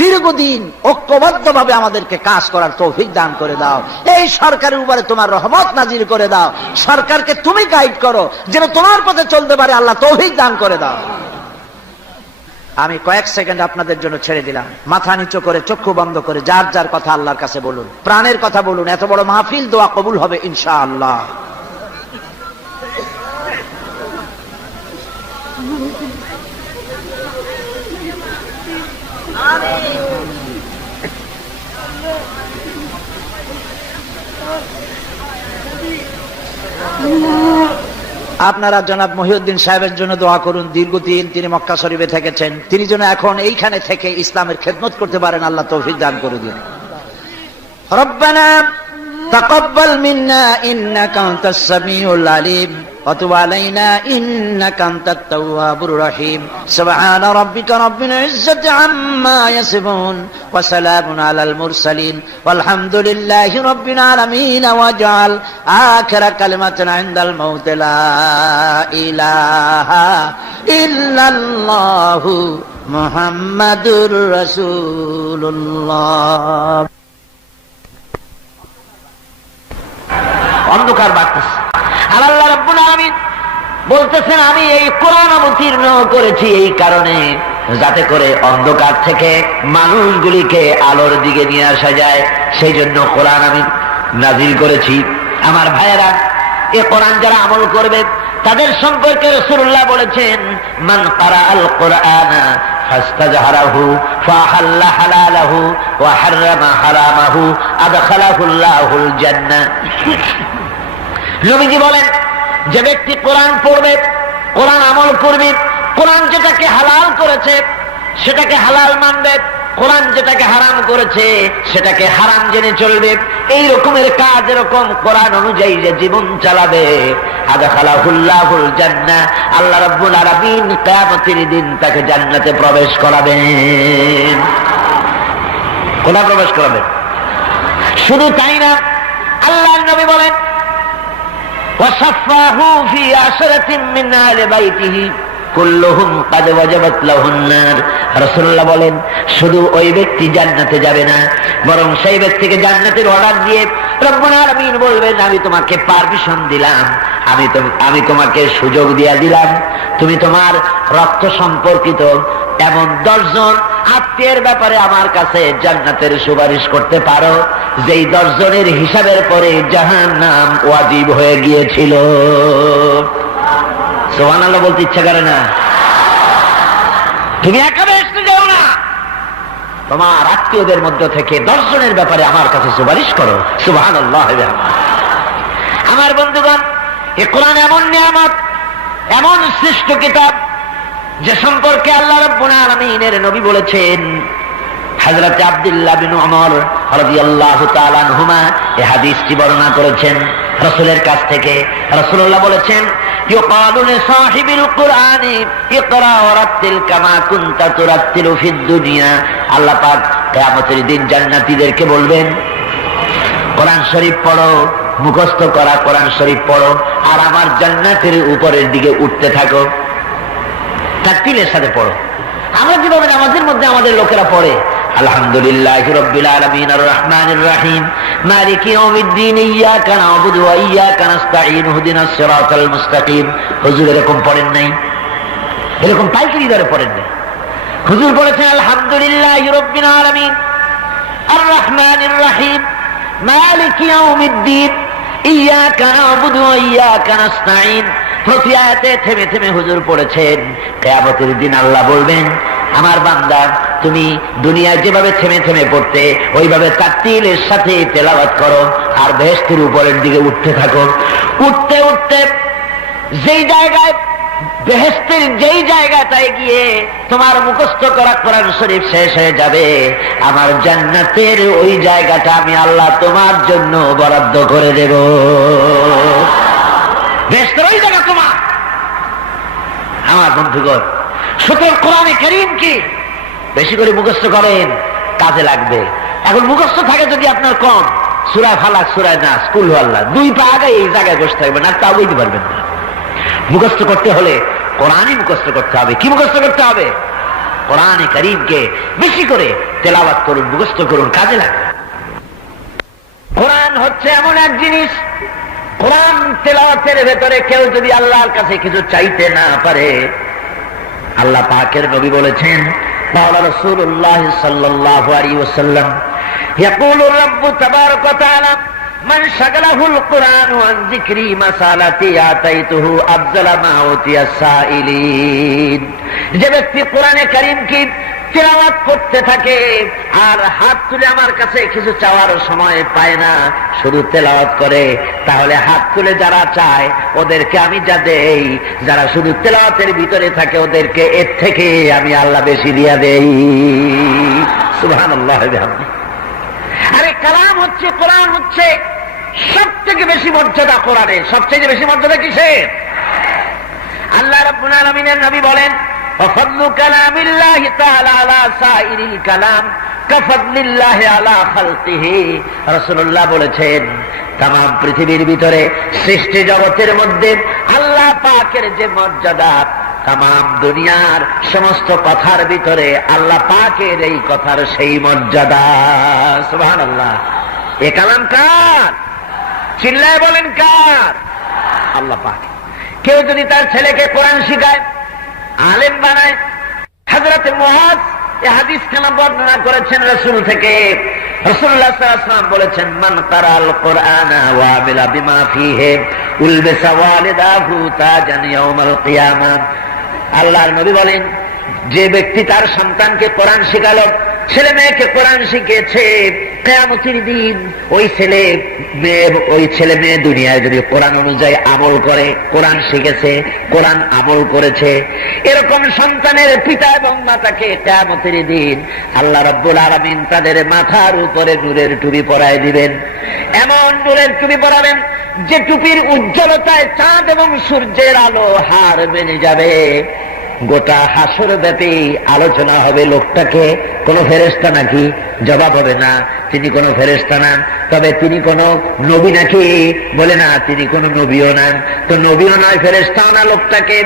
দীর্ঘদিন ঐক্যবদ্ধভাবে আমাদেরকে কাজ করার তৌফিক দান করে দাও। এই সরকারের উপরে তোমার রহমত নাজিল করে দাও। সরকারকে তুমি গাইড করো যেন তোমার পথে চলতে পারে, আল্লাহ তৌফিক দান করে দাও। আমি কয়েক সেকেন্ড আপনাদের জন্য ছেড়ে দিলাম। মাথা নিচু করে, চক্ষু বন্ধ করে যার যার কথা আল্লাহর কাছে বলুন, প্রাণের কথা বলুন। এত বড় মাহফিল, দোয়া কবুল হবে ইনশাআল্লাহ। আপনারা জনাব মহিউদ্দিন সাহেবের জন্য দোয়া করুন। দীর্ঘদিন তিনি মক্কা শরীফে থেকেছেন, তিনি যেন এখন এইখানে থেকে ইসলামের খেদমত করতে পারেন, আল্লাহ তৌফিক দান করে দিন। রব্বানা তাকাব্বাল মিন্না ইন্নাকা আনতাস সামিউল আলিম ওয়া তুব আলাইনা ইন্নাকা আনতাত তাওয়াবুর রহিম। সুবহানা রাব্বিকা রাব্বিল ইজ্জাতি আম্মা ইয়াসিফুন ওয়া সালামুন আলাল মুরসালিন ওয়ালহামদুলিল্লাহি রাব্বিল আলামিন। ওয়াজআল আখিরা কালিমাতানা ইনদাল মাউত লা ইলাহা ইল্লাল্লাহু মুহাম্মাদুর রাসূলুল্লাহ। অন্ধকার বাড়তেছে, আর আল্লাহ রাব্বুল আলামিন বলতেছেন আমি এই কোরআন অবতীর্ণ করেছি এই কারণে যাতে করে অন্ধকার থেকে মানুষগুলিকে আলোর দিকে নিয়ে আসা যায়, সেই জন্য কোরআন আমি নাজিল করেছি। আমার ভাইয়েরা, এই কোরআন যারা আমল করবে তাদের সম্পর্কে রাসূলুল্লাহ বলেছেন, মান ক্বারাআল কুরআনা ফাস্তাজহারাহু ফাহাল্লা হালালাহু ওয়া হাররামা হারামাহু আদখালাহুল্লাহুল জান্নাহ। নবীজি বলেন, যে ব্যক্তি কোরআন পড়বে, কোরআন আমল করবে, কোরআন যেটাকে হালাল করেছে সেটাকে হালাল মানবে, কোরআন যেটাকে হারাম করেছে সেটাকে হারাম জেনে চলবে, এই রকমের কাজ এরকম কোরআন অনুযায়ী যে জীবন চালাবে, আদখালাহুল্লাহুল জান্নাহ, আল্লাহ রাব্বুল আলামিন কিয়ামতের দিন তাকে জান্নাতে প্রবেশ করাবেন। কোথায় প্রবেশ করাবেন? শুধু তাই না, আল্লাহর নবী বলেন, ওয়াসাফাহু ফি আশরাতিন মিন আহলি বাইতিহি কুল্লুহুম কাদ ওয়াজাবাত লাহুন নার। রাসূলুল্লাহ বলেন, শুধু ওই ব্যক্তি জান্নাতে যাবে না, বরং সেই ব্যক্তিকে জান্নাতের অর্ডার দিয়ে রব্বুল আলামিন বলবেন, আমি তোমাকে পারমিশন দিলাম, আমি তোমাকে সুযোগ দিয়া দিলাম, তুমি তোমার রক্ত সম্পর্কিত এমন 10 জন আত্মীয়ের ব্যাপারে আমার কাছে জান্নাতের সুপারিশ করতে পারো, যেই 10 জনের হিসাবের পরে জাহান্নাম ওয়াজিব হয়ে গিয়েছিল। সুবহানাল্লাহ বলতে ইচ্ছা করে না? তুমি একা বেহেশতে যাও না, তোমার আত্মীয়দের মধ্য থেকে 10 জনের ব্যাপারে আমার কাছে সুপারিশ করো। সুবহানাল্লাহ। আমার বন্ধুগণ, এই কোরআন এমন নিয়ামত, এমন শ্রেষ্ঠ কিতাব যে সম্পর্কে আল্লাহ রাব্বুল আলামিনের নবী বলেছেন। হযরত আব্দুল্লাহ বিন ওমর রাদিয়াল্লাহু তাআলা আনহুমা এই হাদিসটি বর্ণনা করেছেন রাসূলের কাছ থেকে। রাসূলুল্লাহ বলেছেন, ইউকালু লিসাহিবিল কুরআনি ইকরা ওয়ারাতিল কামা কুনতা তুরাতিলু ফিদ দুনিয়া। আল্লাহ পাক কিয়ামতের দিন জান্নাতীদেরকে বলবেন, কোরআন শরীফ পড়ো, মুখস্থ করা কোরআন শরীফ পড়ো, আর আমার জান্নাতের উপরের দিকে উঠতে থাকো। তাকতিলের সাথে পড়ো। আমরা যেভাবে নামাজের মধ্যে আমাদের লোকেরা পড়ে, আলহামদুলিল্লাহি রাব্বিল আলামিন আর রহমানির রহিম মালিকি ইয়াউমিদ্দিন ইয়্যাকা না'বুদু ওয়া ইয়্যাকা নাস্তাঈন ইহদিনাস সিরাতাল মুস্তাকিম। হুজুর এরকম পড়েন নাই? এরকম পাইকারি দরে পড়েন নাই? হুজুর বলেছেন আলহামদুলিল্লাহি রাব্বিল আলামিন আর রহমানির রহিম মালিকি ইয়াউমিদ্দিন ইয়্যাকা না'বুদু ওয়া ইয়্যাকা নাস্তাঈন। প্রতি আয়াতে থেমে থেমে হুজুর পড়েছেন, কিয়ামতের দিন আল্লাহ বলবেন, আমার বান্দা তুমি দুনিয়ায় যেভাবে থেমে থেমে পড়তে ওইভাবে তারতিলের সাথে তেলাওয়াত করো, আর বেহেশতের উপরের দিকে উঠতে থাকো। উঠতে উঠতে যেই জায়গায়, বেহেশতের যেই জায়গাটায় গিয়ে তোমার মুখস্থ করা কোরআন শরীফ শেষ হয়ে যাবে, আমার জান্নাতের ওই জায়গাটা আমি আল্লাহ তোমার জন্য বরাদ্দ করে দেব। বেহেশতের ওই জায়গা তোমার। আমার বন্ধুগণ, সুতরাং কোরআনে কারীম কি বেশি করে মুখস্থ করেন, কাজে লাগবে। এখন মুখস্থ থাকে যদি আপনার কম, সূরা ফালাক, সূরা নাস, কুল হুয়াল্লাহ, 2 পা আগে এই জায়গায় বসে থাকবেন, আর তাও বলতে পারবেন না। মুখস্থ করতে হলে কোরআনই মুখস্থ করতে হবে। কি মুখস্থ করতে হবে? কোরআনে কারীমকে বেশি করে তেলাওয়াত করুন, মুখস্থ করুন, কাজে লাগবে। কোরআন হচ্ছে এমন এক জিনিস, কোরআন তেলাওয়াতের ভেতরে কেউ যদি আল্লাহর কাছে কিছু চাইতে না পারে, আল্লাহ পাকের নবী বলেছেন, قال رسول الله صلى الله عليه وسلم يقول الرب تبارك وتعالى من شغله القرآن عن ذكري مسالتي آتيته أفضل ما أوتي السائلين। যে ব্যক্তি কোরআনে কারীম কি তিলাওয়াত করতে থাকে আর হাত তুলে আমার কাছে কিছু চাওয়ার সময় পায় না, শুধু তেলাওয়াত করে, তাহলে হাত তুলে যারা চায় ওদেরকে আমি যা দেই, যারা শুধু তেলাওয়াতের ভিতরে থাকে ওদেরকে এর থেকে আমি আল্লাহ বেশি দিয়া দেই। সুবহানাল্লাহ। আরে কালাম হচ্ছে, কোরআন হচ্ছে সব থেকে বেশি মর্যাদা। কোরআনে সবচেয়ে বেশি মর্যাদা কিসের? আল্লাহ রাব্বুল আলামিনের নবী বলেন, وفضل كلام الله تعالى على سائر الكلام كفضل الله على خلقه। রাসূলুল্লাহ বলেছেন, तमाम পৃথিবীর ভিতরে সৃষ্টি জগতের মধ্যে আল্লাহ পাকের যে মর্যাদা, तमाम দুনিয়ার সমস্ত কথার ভিতরে আল্লাহ পাকের এই কথার সেই মর্যাদা। সুবহানাল্লাহ। এই কালাম কার? চিল্লায় বলেন কার? আল্লাহ পাক। কেউ যদি তার ছেলেকে কোরআন শিখায়, আলেম বানায়, হযরত মুআজ এই হাদিস খানা বর্ণনা করেছেন রাসূল থেকে। রাসূলুল্লাহ সাল্লাল্লাহু আলাইহি ওয়াসাল্লাম বলেছেন, মান কারাল কুরআনা ওয়া আমিলা বিমা ফীহি উলবিসা ওয়ালিদাহু তাজান ইয়াউমাল কিয়ামাহ। আল্লাহর নবী বলেন, যে ব্যক্তি তার সন্তানকে কোরআন শেখালো, ছেলে মেয়েকে কোরআন শিখিয়েছে, কিয়ামতের দিন ওই ছেলে মেয়ে দুনিয়ায় যদি কোরআন অনুযায়ী আমল করে, কোরআন শিখেছে, কোরআন আমল করেছে, এরকম সন্তানের পিতা এবং মাতাকে কিয়ামতের দিন আল্লাহ রাব্বুল আলামিন তাদের মাথার উপরে নূরের টুপি পরায় দিবেন। এমন নূরের টুপি পরাবেন যে টুপির উজ্জ্বলতায় চাঁদ এবং সূর্যের আলো হার মেনে যাবে। গোটা হাসর ব্যাপী আলোচনা হবে, লোকটাকে কোনো ফেরেশতা নাকি? জবাব হবে না, তিনি কোনো ফেরেশতা না। তবে তিনি কোনো নবী নাকি? বলে না, তিনি কোনো নবীও না। তো নবীও নয়, ফেরেশতাও না। লোকটাকে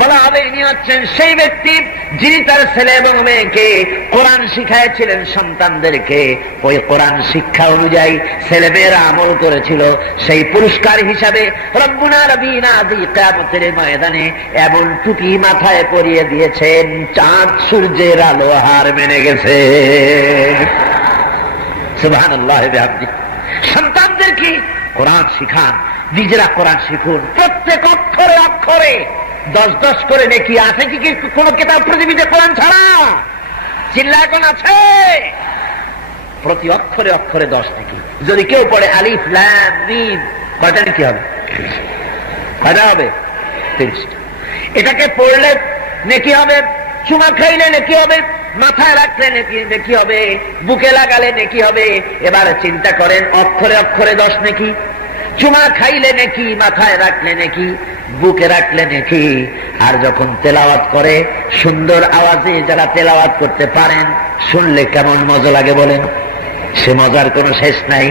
বলা হবে ইনি হচ্ছেন সেই ব্যক্তি যিনি তার ছেলে এবং মেয়েকে কোরআন শিখাইছিলেন, সন্তানদেরকে ওই কোরআন শিক্ষা অনুযায়ী ছেলে মেয়েরা আমল করেছিল। সেই পুরস্কার হিসাবে রব্বুল আলামিন আদি কিয়ামতের ময়দানে এমন টুপি মাথায় পরিয়ে দিয়েছেন, চাঁদ সূর্যের আলো হার মেনে গেছে। সুবহানাল্লাহ। সন্তানদের কি কোরআন শিখান, নিজেরা কোরআন শিখুন, প্রত্যেক অক্ষরে অক্ষরে 10-10 করে নেকি আছে। কি কোন কিতাব পৃথিবীতে কোরআন ছাড়া? চিল্লা এখন আছে? প্রতি অক্ষরে অক্ষরে 10 নেকি। যদি কেউ পড়ে আলিফ লাম মিম, কয়টা নেকি হবে? কয়টা হবে? 30টা। এটাকে পড়লে নেকি হবে, চুমা খাইলে নেকি হবে, মাথায় রাখলে নেকি হবে, বুকে লাগালে নেকি হবে। এবার চিন্তা করেন, অক্ষরে অক্ষরে 10 নেকি, চুমা খাইলে নেকি, মাথায় রাখলে নেকি, বুকে রাখলে নেকি। আর যখন তেলাওয়াত করে সুন্দর আওয়াজে, যারা তেলাওয়াত করতে পারেন, শুনলে কেমন মজা লাগে বলেন? সে মজার কোনো শেষ নাই।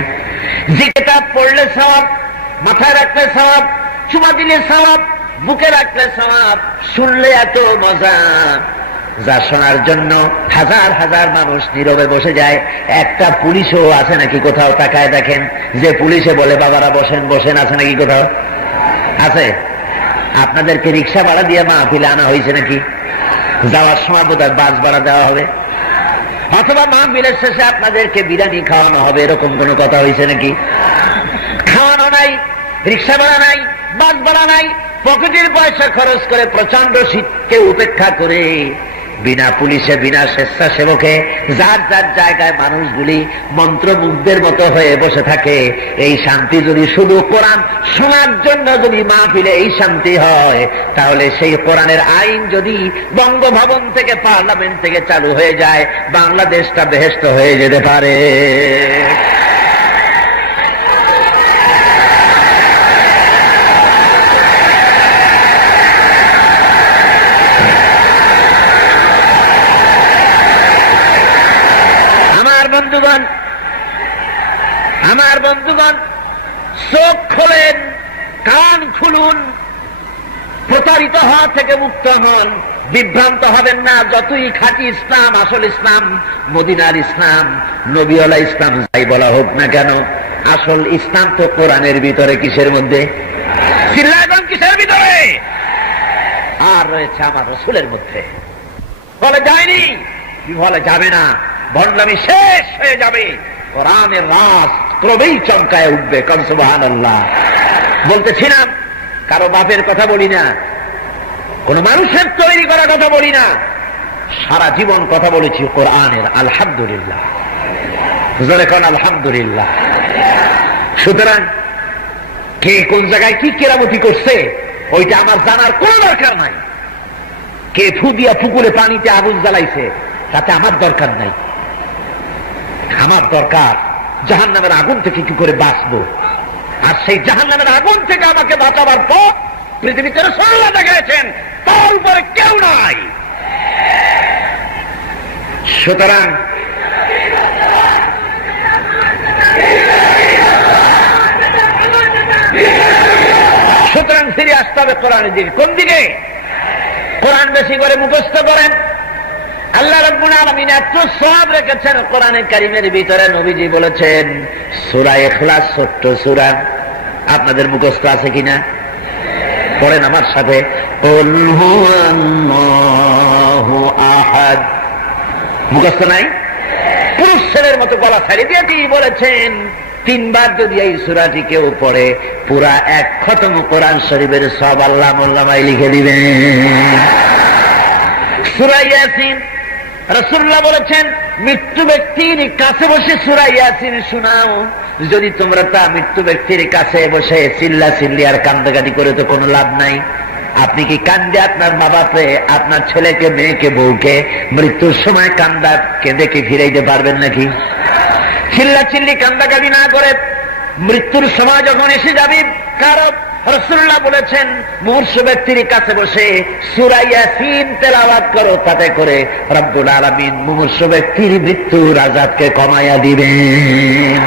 যে কিতাব পড়লে সওয়াব, মাথায় রাখলে সওয়াব, চুমা দিলে সওয়াব, বুকে রাখলে সওয়াব, শুনলে এত মজা, যা শোনার জন্য হাজার হাজার মানুষ নীরবে বসে যায়। একটা পুলিশও আছে নাকি কোথাও? তাকায় দেখেন, যে পুলিশে বলে বাবারা বসেন বসেন, আছে নাকি কোথাও? আছে? আপনাদেরকে রিক্সা ভাড়া দিয়ে মাহফিলে আনা হয়েছে নাকি? যাওয়ার সময় বোধহয় বাস ভাড়া দেওয়া হবে, অথবা মাহফিলের শেষে আপনাদেরকে বিরিয়ানি খাওয়ানো হবে, এরকম কোনো কথা হয়েছে নাকি? খাওয়ানো নাই, রিক্সা ভাড়া নাই, বাস ভাড়া নাই, পকেটের পয়সা খরচ করে প্রচন্ড শীতকে উপেক্ষা করে বিনা পুলিশে বিনা স্বেচ্ছাসেবকে যার যার জায়গায় মানুষগুলি মন্ত্রমুগ্ধের মতো হয়ে বসে থাকে। এই শান্তি যদি শুধু কোরআন শোনার জন্য যদি মাহফিলে এই শান্তি হয়, তাহলে সেই কোরআনের আইন যদি বঙ্গভবন থেকে পার্লামেন্ট থেকে চালু হয়ে যায়, বাংলাদেশটা বেহেশত হয়ে যেতে পারে। আমার বন্ধুগণ, চোখ খোলেন, কান খুলুন, প্রতারিত হওয়া থেকে মুক্ত হন, বিভ্রান্ত হবেন না। যতই খাঁটি ইসলাম, আসল ইসলাম, মদিনার ইসলাম, নবীওয়ালা ইসলাম যাই বলা হোক না কেন, আসল ইসলাম তো কোরআনের ভিতরে। কিসের মধ্যে? কিসের ভিতরে? আর রয়েছে আমার রাসূলের মধ্যে। বলে যায়নি, বলে যাবে না, ভণ্ডামি শেষ হয়ে যাবে, কোরআনের রাজ ক্রমেই চমকায় উঠবে। কারণ সুবহানাল্লাহ। বলতেছিলাম, কারো বাপের কথা বলি না, কোন মানুষের তৈরি করা কথা বলি না, সারা জীবন কথা বলেছি কোরআনের। আলহামদুলিল্লাহ, জোরে কোন আলহামদুলিল্লাহ। সুতরাং কে কোন জায়গায় কি কেরামতি করছে ওইটা আমার জানার কোনো দরকার নাই। কে ফু দিয়া পুকুরে পানিতে আগুন জ্বালাইছে তাতে আমার দরকার নাই। আমার দরকার জাহান্নামের আগুন থেকে কি করে বাঁচবো। আর সেই জাহান্নামের আগুন থেকে আমাকে বাঁচাবার পর পৃথিবীতে রাসূলুল্লাহ দেখিয়েছেন, তার উপরে কেউ নাই। সুতরাং ফিরে আসতে হবে কোরআনের দিকে। কোন দিকে? কোরআন বেশি করে মুখস্থ করেন। আল্লাহ রাব্বুল আলামিন এত সওয়াব রেখেছেন কোরআনে কারীমের ভিতরে। নবীজি বলেছেন সূরা ইখলাস ছোট্ট সূরা, আপনাদের মুখস্থ আছে কিনা? পড়েন আমার সাথে, কুল হুয়াল্লাহু আহাদ। মুখস্থ নাই? পুরুষ ছেলের মতো গলা ছাড়িয়ে দিয়ে তিনি বলেছেন 3 বার যদি এই সূরাটি কেউ পড়ে, পুরা 1 খতম কোরআন শরীফের সওয়াব আল্লাহ মোল্লামায় লিখে দিবেন। সূরা ইয়াসিন, রাসূলুল্লাহ বলেছেন মৃত্যু ব্যক্তির কাছে বসে সূরা ইয়াসিন শোনাও। যদি তোমরা তা মৃত্যু ব্যক্তির কাছে বসে চিল্লা চিল্লি আর কান্দাকাটি করে তো কোনো লাভ নাই। আপনি কি কান্দে আপনার মা বাপে, আপনার ছেলেকে, মেয়েকে, বউকে মৃত্যুর সময় কান্দা কেঁদে কি ফিরাইতে পারবেন নাকি? চিল্লা চিল্লি কান্দাকাটি না করে মৃত্যুর সময় যখন এসে যাবি, কারণ রাসূলুল্লাহ বলেছেন মুমূর্ষু ব্যক্তির কাছে বসে সূরা ইয়াসিন তেলাওয়াত করো, তাতে করে রব্বুল আলামিন মুমূর্ষু ব্যক্তির মৃত্যুর আযাবকে কমায়া দিবেন।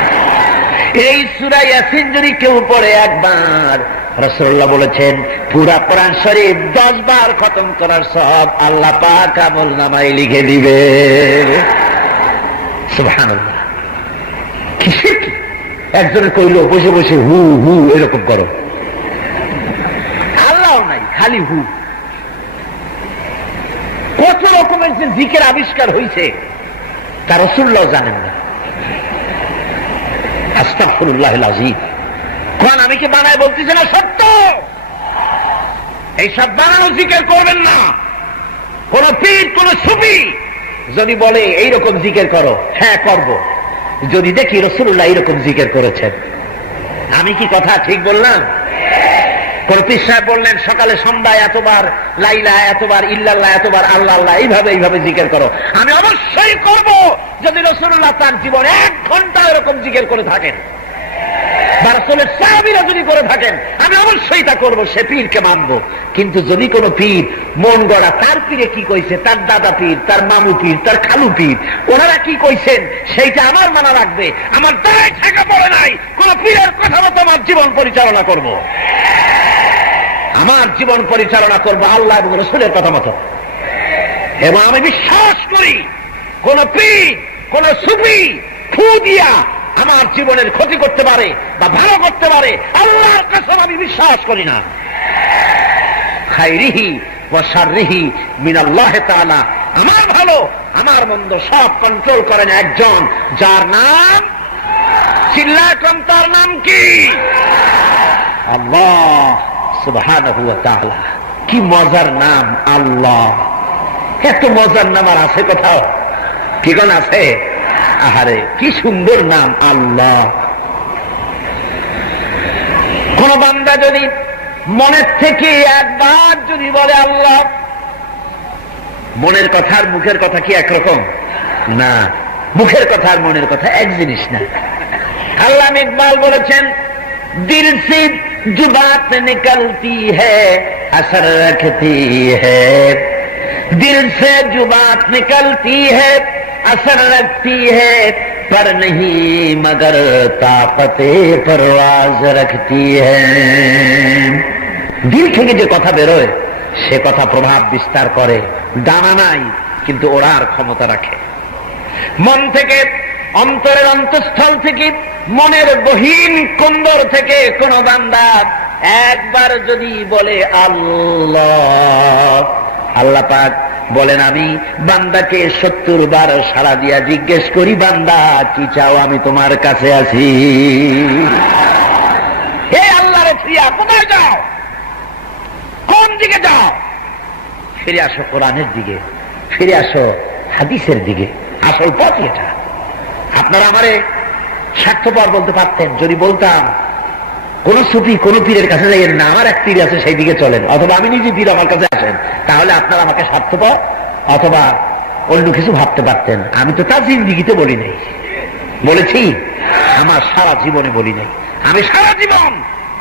এই সূরা ইয়াসিন যদি কেউ পড়ে একবার, রাসূলুল্লাহ বলেছেন পুরা কোরআন শরীফ 10 বার খতম করার সওয়াব আল্লাহ পাক আমলনামায় লিখে দিবে। সুবহানাল্লাহ। একজনের কইল বসে বসে হু হু এরকম করো, আল্লাহ নাই, খালি হু। কত রকমের যে জিকির আবিষ্কার হয়েছে তা রাসূলুল্লাহ জানেন না। আস্তাগফিরুল্লাহিল আযীম। কোন আমি কি বানায় বলতেছি না? সত্য। এইসব বানানো জিকির করবেন না। কোন পীর, কোন সুফি যদি বলে এইরকম জিকির করো, হ্যাঁ করব। যদি দেখি রাসূলুল্লাহ এইরকম জিকির করেছেন, আমি কি কথা ঠিক বললাম? কোন পীর সাহেব বললেন সকালে সন্ধ্যায় এতবার লা ইলাহা, এতবার ইল্লাল্লাহ, এতবার আল্লাহ আল্লাহ, এইভাবে জিকির করো, আমি অবশ্যই করব। যদি রাসূলুল্লাহ তার জীবনে 1 ঘন্টা এরকম জিকির করে থাকেন বা রাসূলের সাহাবীরা যদি করে থাকেন, আমি অবশ্যই তা করব, সে পীরকে মানব। কিন্তু যদি কোনো পীর মন গড়া, তার পীরে কি কইছে, তার দাদা পীর, তার মামু পীর, তার খালু পীর, ওনারা কি কইছেন সেইটা আমার মানা রাখবে, আমার দায় থাকা পড়ে নাই কোন পীরের কথা মতো আমার জীবন পরিচালনা করব। আমার জীবন পরিচালনা করবো আল্লাহ এবং রাসূলের কথা মতো। এবং আমি বিশ্বাস করি কোন পীর, কোন সুফি ফু দিয়া আমার জীবনের ক্ষতি করতে পারে বা ভালো করতে পারে, আল্লাহর কসম আমি বিশ্বাস করি না। খাইরিহি ওয়া শাররিহি মিনাল্লাহি তাআলা, আমার ভালো আমার মন্দ সব কন্ট্রোল করেন একজন, যার নাম, চিল্লায় কোন, তার নাম কি? আল্লাহ সুবহানাহু ওয়া তাআলা। কি মজার নাম আল্লাহ! এত মজার নাম আর আছে কোথাও? কি কোন আছে? আহারে কি সুন্দর নাম আল্লাহ। কোন বান্দা যদি মনের থেকে একবার যদি বলে আল্লাহ, মনের কথা আর মুখের কথা কি একরকম না? মুখের কথা আর মনের কথা এক জিনিস না। আল্লাহ ইকবাল বলেছেন, দিল সে जो बात निकलती है असर रखती है, दिल से जो बात निकलती है असर रखती है, पर नहीं मगर ताकते परवाज रखती है। दिल থেকে যে কথা বেরোয় সে কথা প্রভাব বিস্তার করে, ডানা নাই কিন্তু ওড়ার ক্ষমতা রাখে। মন থেকে, অন্তরের অন্তঃস্থল থেকে, মনের গহীন কুন্দর থেকে কোন বান্দা একবার যদি বলে আল্লাহ, আল্লাহ পাক বলেন আমি বান্দাকে 70 বার সাড়া দিয়া জিজ্ঞেস করি, বান্দা কি চাও, আমি তোমার কাছে আছি। হে আল্লাহর প্রিয়া, কোথায় যাও, কোন দিকে যাও? ফিরে আসো কোরআনের দিকে, ফিরে আসো হাদিসের দিকে, আসল পথ এটা। আপনারা আমারে স্বার্থপর বলতে পারতেন যদি বলতাম কোন সুফি কোন পীরের কাছে যাইয়েন না, আমার এক পীর আছে সেই দিকে চলেন, অথবা আমি নিজে পীর আমার কাছে আসেন, তাহলে আপনারা আমাকে স্বার্থপর অথবা অন্য কিছু ভাবতে পারতেন। আমি তো তার জিন্দিগিতে বলি নাই, বলেছি আমার সারা জীবনে বলি নাই। আমি সারা জীবন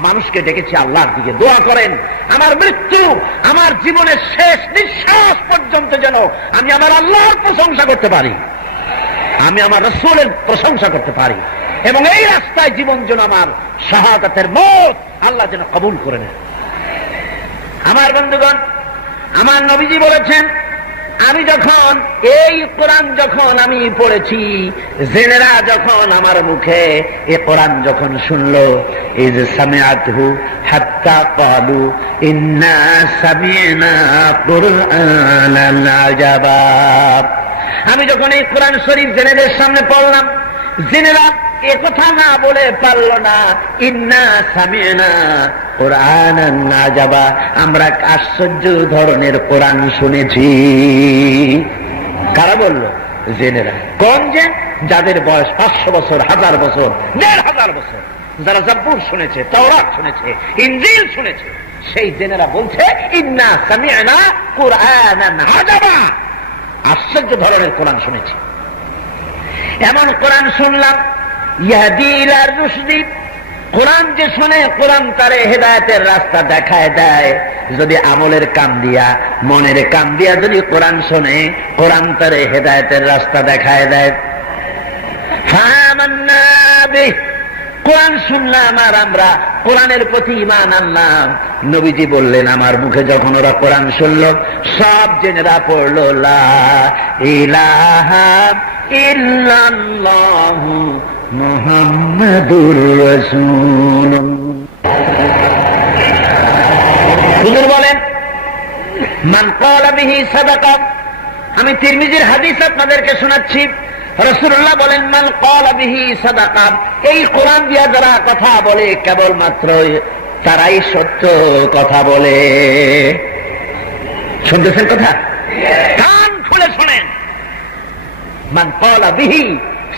মানুষকে ডেকেছি আল্লাহর দিকে, দোয়া করেন আমার মৃত্যু, আমার জীবনের শেষ নিঃশ্বাস পর্যন্ত যেন আমি আমার আল্লাহর প্রশংসা করতে পারি, আমি আমার রাসূলের প্রশংসা করতে পারি, এবং এই রাস্তায় জীবন যেন আমার শাহাদাতের মত আল্লাহ যেন কবুল করে নেন। আমার বন্ধুগণ, আমার নবীজি বলেছেন, আমি যখন এই কোরআন যখন আমি পড়েছি, জেনেরা যখন আমার মুখে এই কোরআন যখন শুনলো, এই যে সামিআতহু হাত্তা ক্বালু ইন্না সামি'না কুরআনান আজাবা, আমি যখন এই কোরআন শরীফ জেনেদের সামনে পড়লাম, জেনেরা একথা না বলে পারল না, ইন্না সামি'না কুরআনান আজাবা, আমরা আশ্চর্য ধরনের কোরআন শুনেছি। কারা বলল? জেনেরা। কোন যে? যাদের বয়স 500 বছর, 1000 বছর, 1500 বছর, যারা জাবুর শুনেছে, তাওরাত শুনেছে, ইনজিল শুনেছে, সেই জেনেরা বলছে ইন্না সামি'না কুরআনান আজাবা, আশ্চর্য ধরনের কোরআন শুনেছি। এমন কোরআন শুনলাম ইয়াহদি ইলা রুশদি, কোরআন যে শুনে কোরআন তারে হেদায়েতের রাস্তা দেখায় দেয়। যদি আমলের কান দিয়া, মনের কান দিয়া যদি কোরআন শুনে, কোরআন তারে হেদায়েতের রাস্তা দেখায় দেয়। ফামান্না বিহি, কোরআন শুনলাম আর আমরা কোরআনের প্রতি ঈমান আনলাম। নবীজি বললেন, আমার মুখে যখন ওরা কোরআন শুনলো, সব জেনেরা পড়লো লা ইলাহা ইল্লাল্লাহু মুহাম্মাদুর রাসূলুল্লাহ। হুজুর বলেন, মান ক্বালা বিহি সাদাকা। আমি তিরমিজির হাদিস আপনাদেরকে শোনাচ্ছি। রাসূলুল্লাহ বলেন, মান ক্বালা বিহি সাদাকা, এই কোরআন দিয়া যারা কথা বলে কেবলমাত্র তারাই সত্য কথা বলে। শুনতেছেন কথা? কান খুলে শোনেন। মান ক্বালা বিহি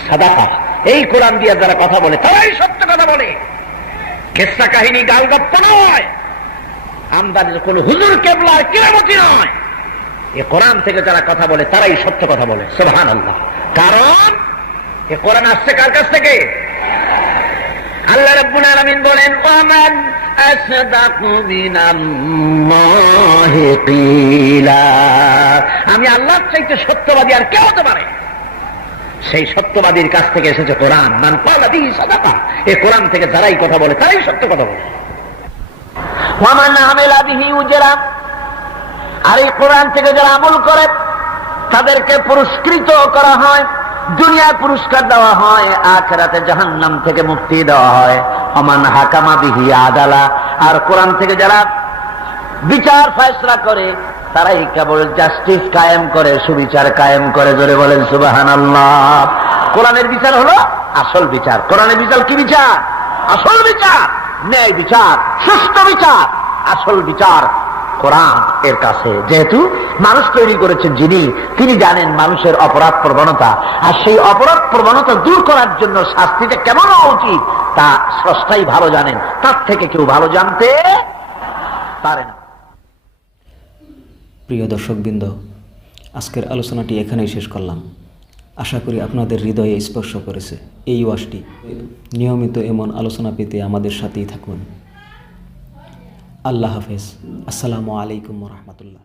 সাদাকা, এই কোরআন দিয়ে যারা কথা বলে তারাই সত্য কথা বলে। কিসসা কাহিনী গালগপ্প নয়, আমদানির কোন হুজুর কেবলার কিরামতি নয়। এই কোরআন থেকে যারা কথা বলে তারাই সত্য কথা বলে। সুবহানাল্লাহ। কারণ এই কোরআন আসছে কার কাছ থেকে? আল্লাহ রাব্বুল আলামিন বলেন, ওয়ামান আসদাকু মিনাল্লাহি কিলা, আমি আল্লাহর চাইতে সত্যবাদী আর কে হতে পারে? সেই সত্যবাদীর কাছ থেকে এসেছে কোরআন। মান ক্বালা বিহি সাদাকা, এই কোরআন থেকে যারাই কথা বলে তারাই সত্য কথা বলে। ওয়ামান আমিলা বিহি উজরা, আর এই কোরআন থেকে যারা আমল করে তাদেরকে পুরস্কৃত করা হয়, দুনিয়ায় পুরস্কার দেওয়া হয়, আখিরাতে জাহান্নাম থেকে মুক্তি দেওয়া হয়। ওমান হাকামা বিহি আদালা, আর কোরআন থেকে যারা বিচার ফয়সালা করে তারাই কেবল জাস্টিস কায়েম করে, সুবিচার কায়েম করে। জোরে বলেন সুবহানাল্লাহ। কোরআনের বিচার হলো আসল বিচার। কোরআনের বিচার কি বিচার? আসল বিচার, ন্যায় বিচার, সুষ্ঠু বিচার, আসল বিচার কোরআন এর কাছে। যেহেতু মানুষ তৈরি করেছেন যিনি, তিনি জানেন মানুষের অপরাধ প্রবণতা, আর সেই অপরাধ প্রবণতা দূর করার জন্য শাস্তিটা কেমন হওয়া উচিত তা স্রষ্টাই ভালো জানেন, তার থেকে কেউ ভালো জানতে পারে না। প্রিয় দর্শকবৃন্দ, আজকের আলোচনাটি এখানেই শেষ করলাম। আশা করি আপনাদের হৃদয়ে স্পর্শ করেছে এই ওয়াজটি। নিয়মিত এমন আলোচনা পেতে আমাদের সাথেই থাকুন। আল্লাহ হাফেজ। আসসালামু আলাইকুম ওয়া রাহমাতুল্লাহ।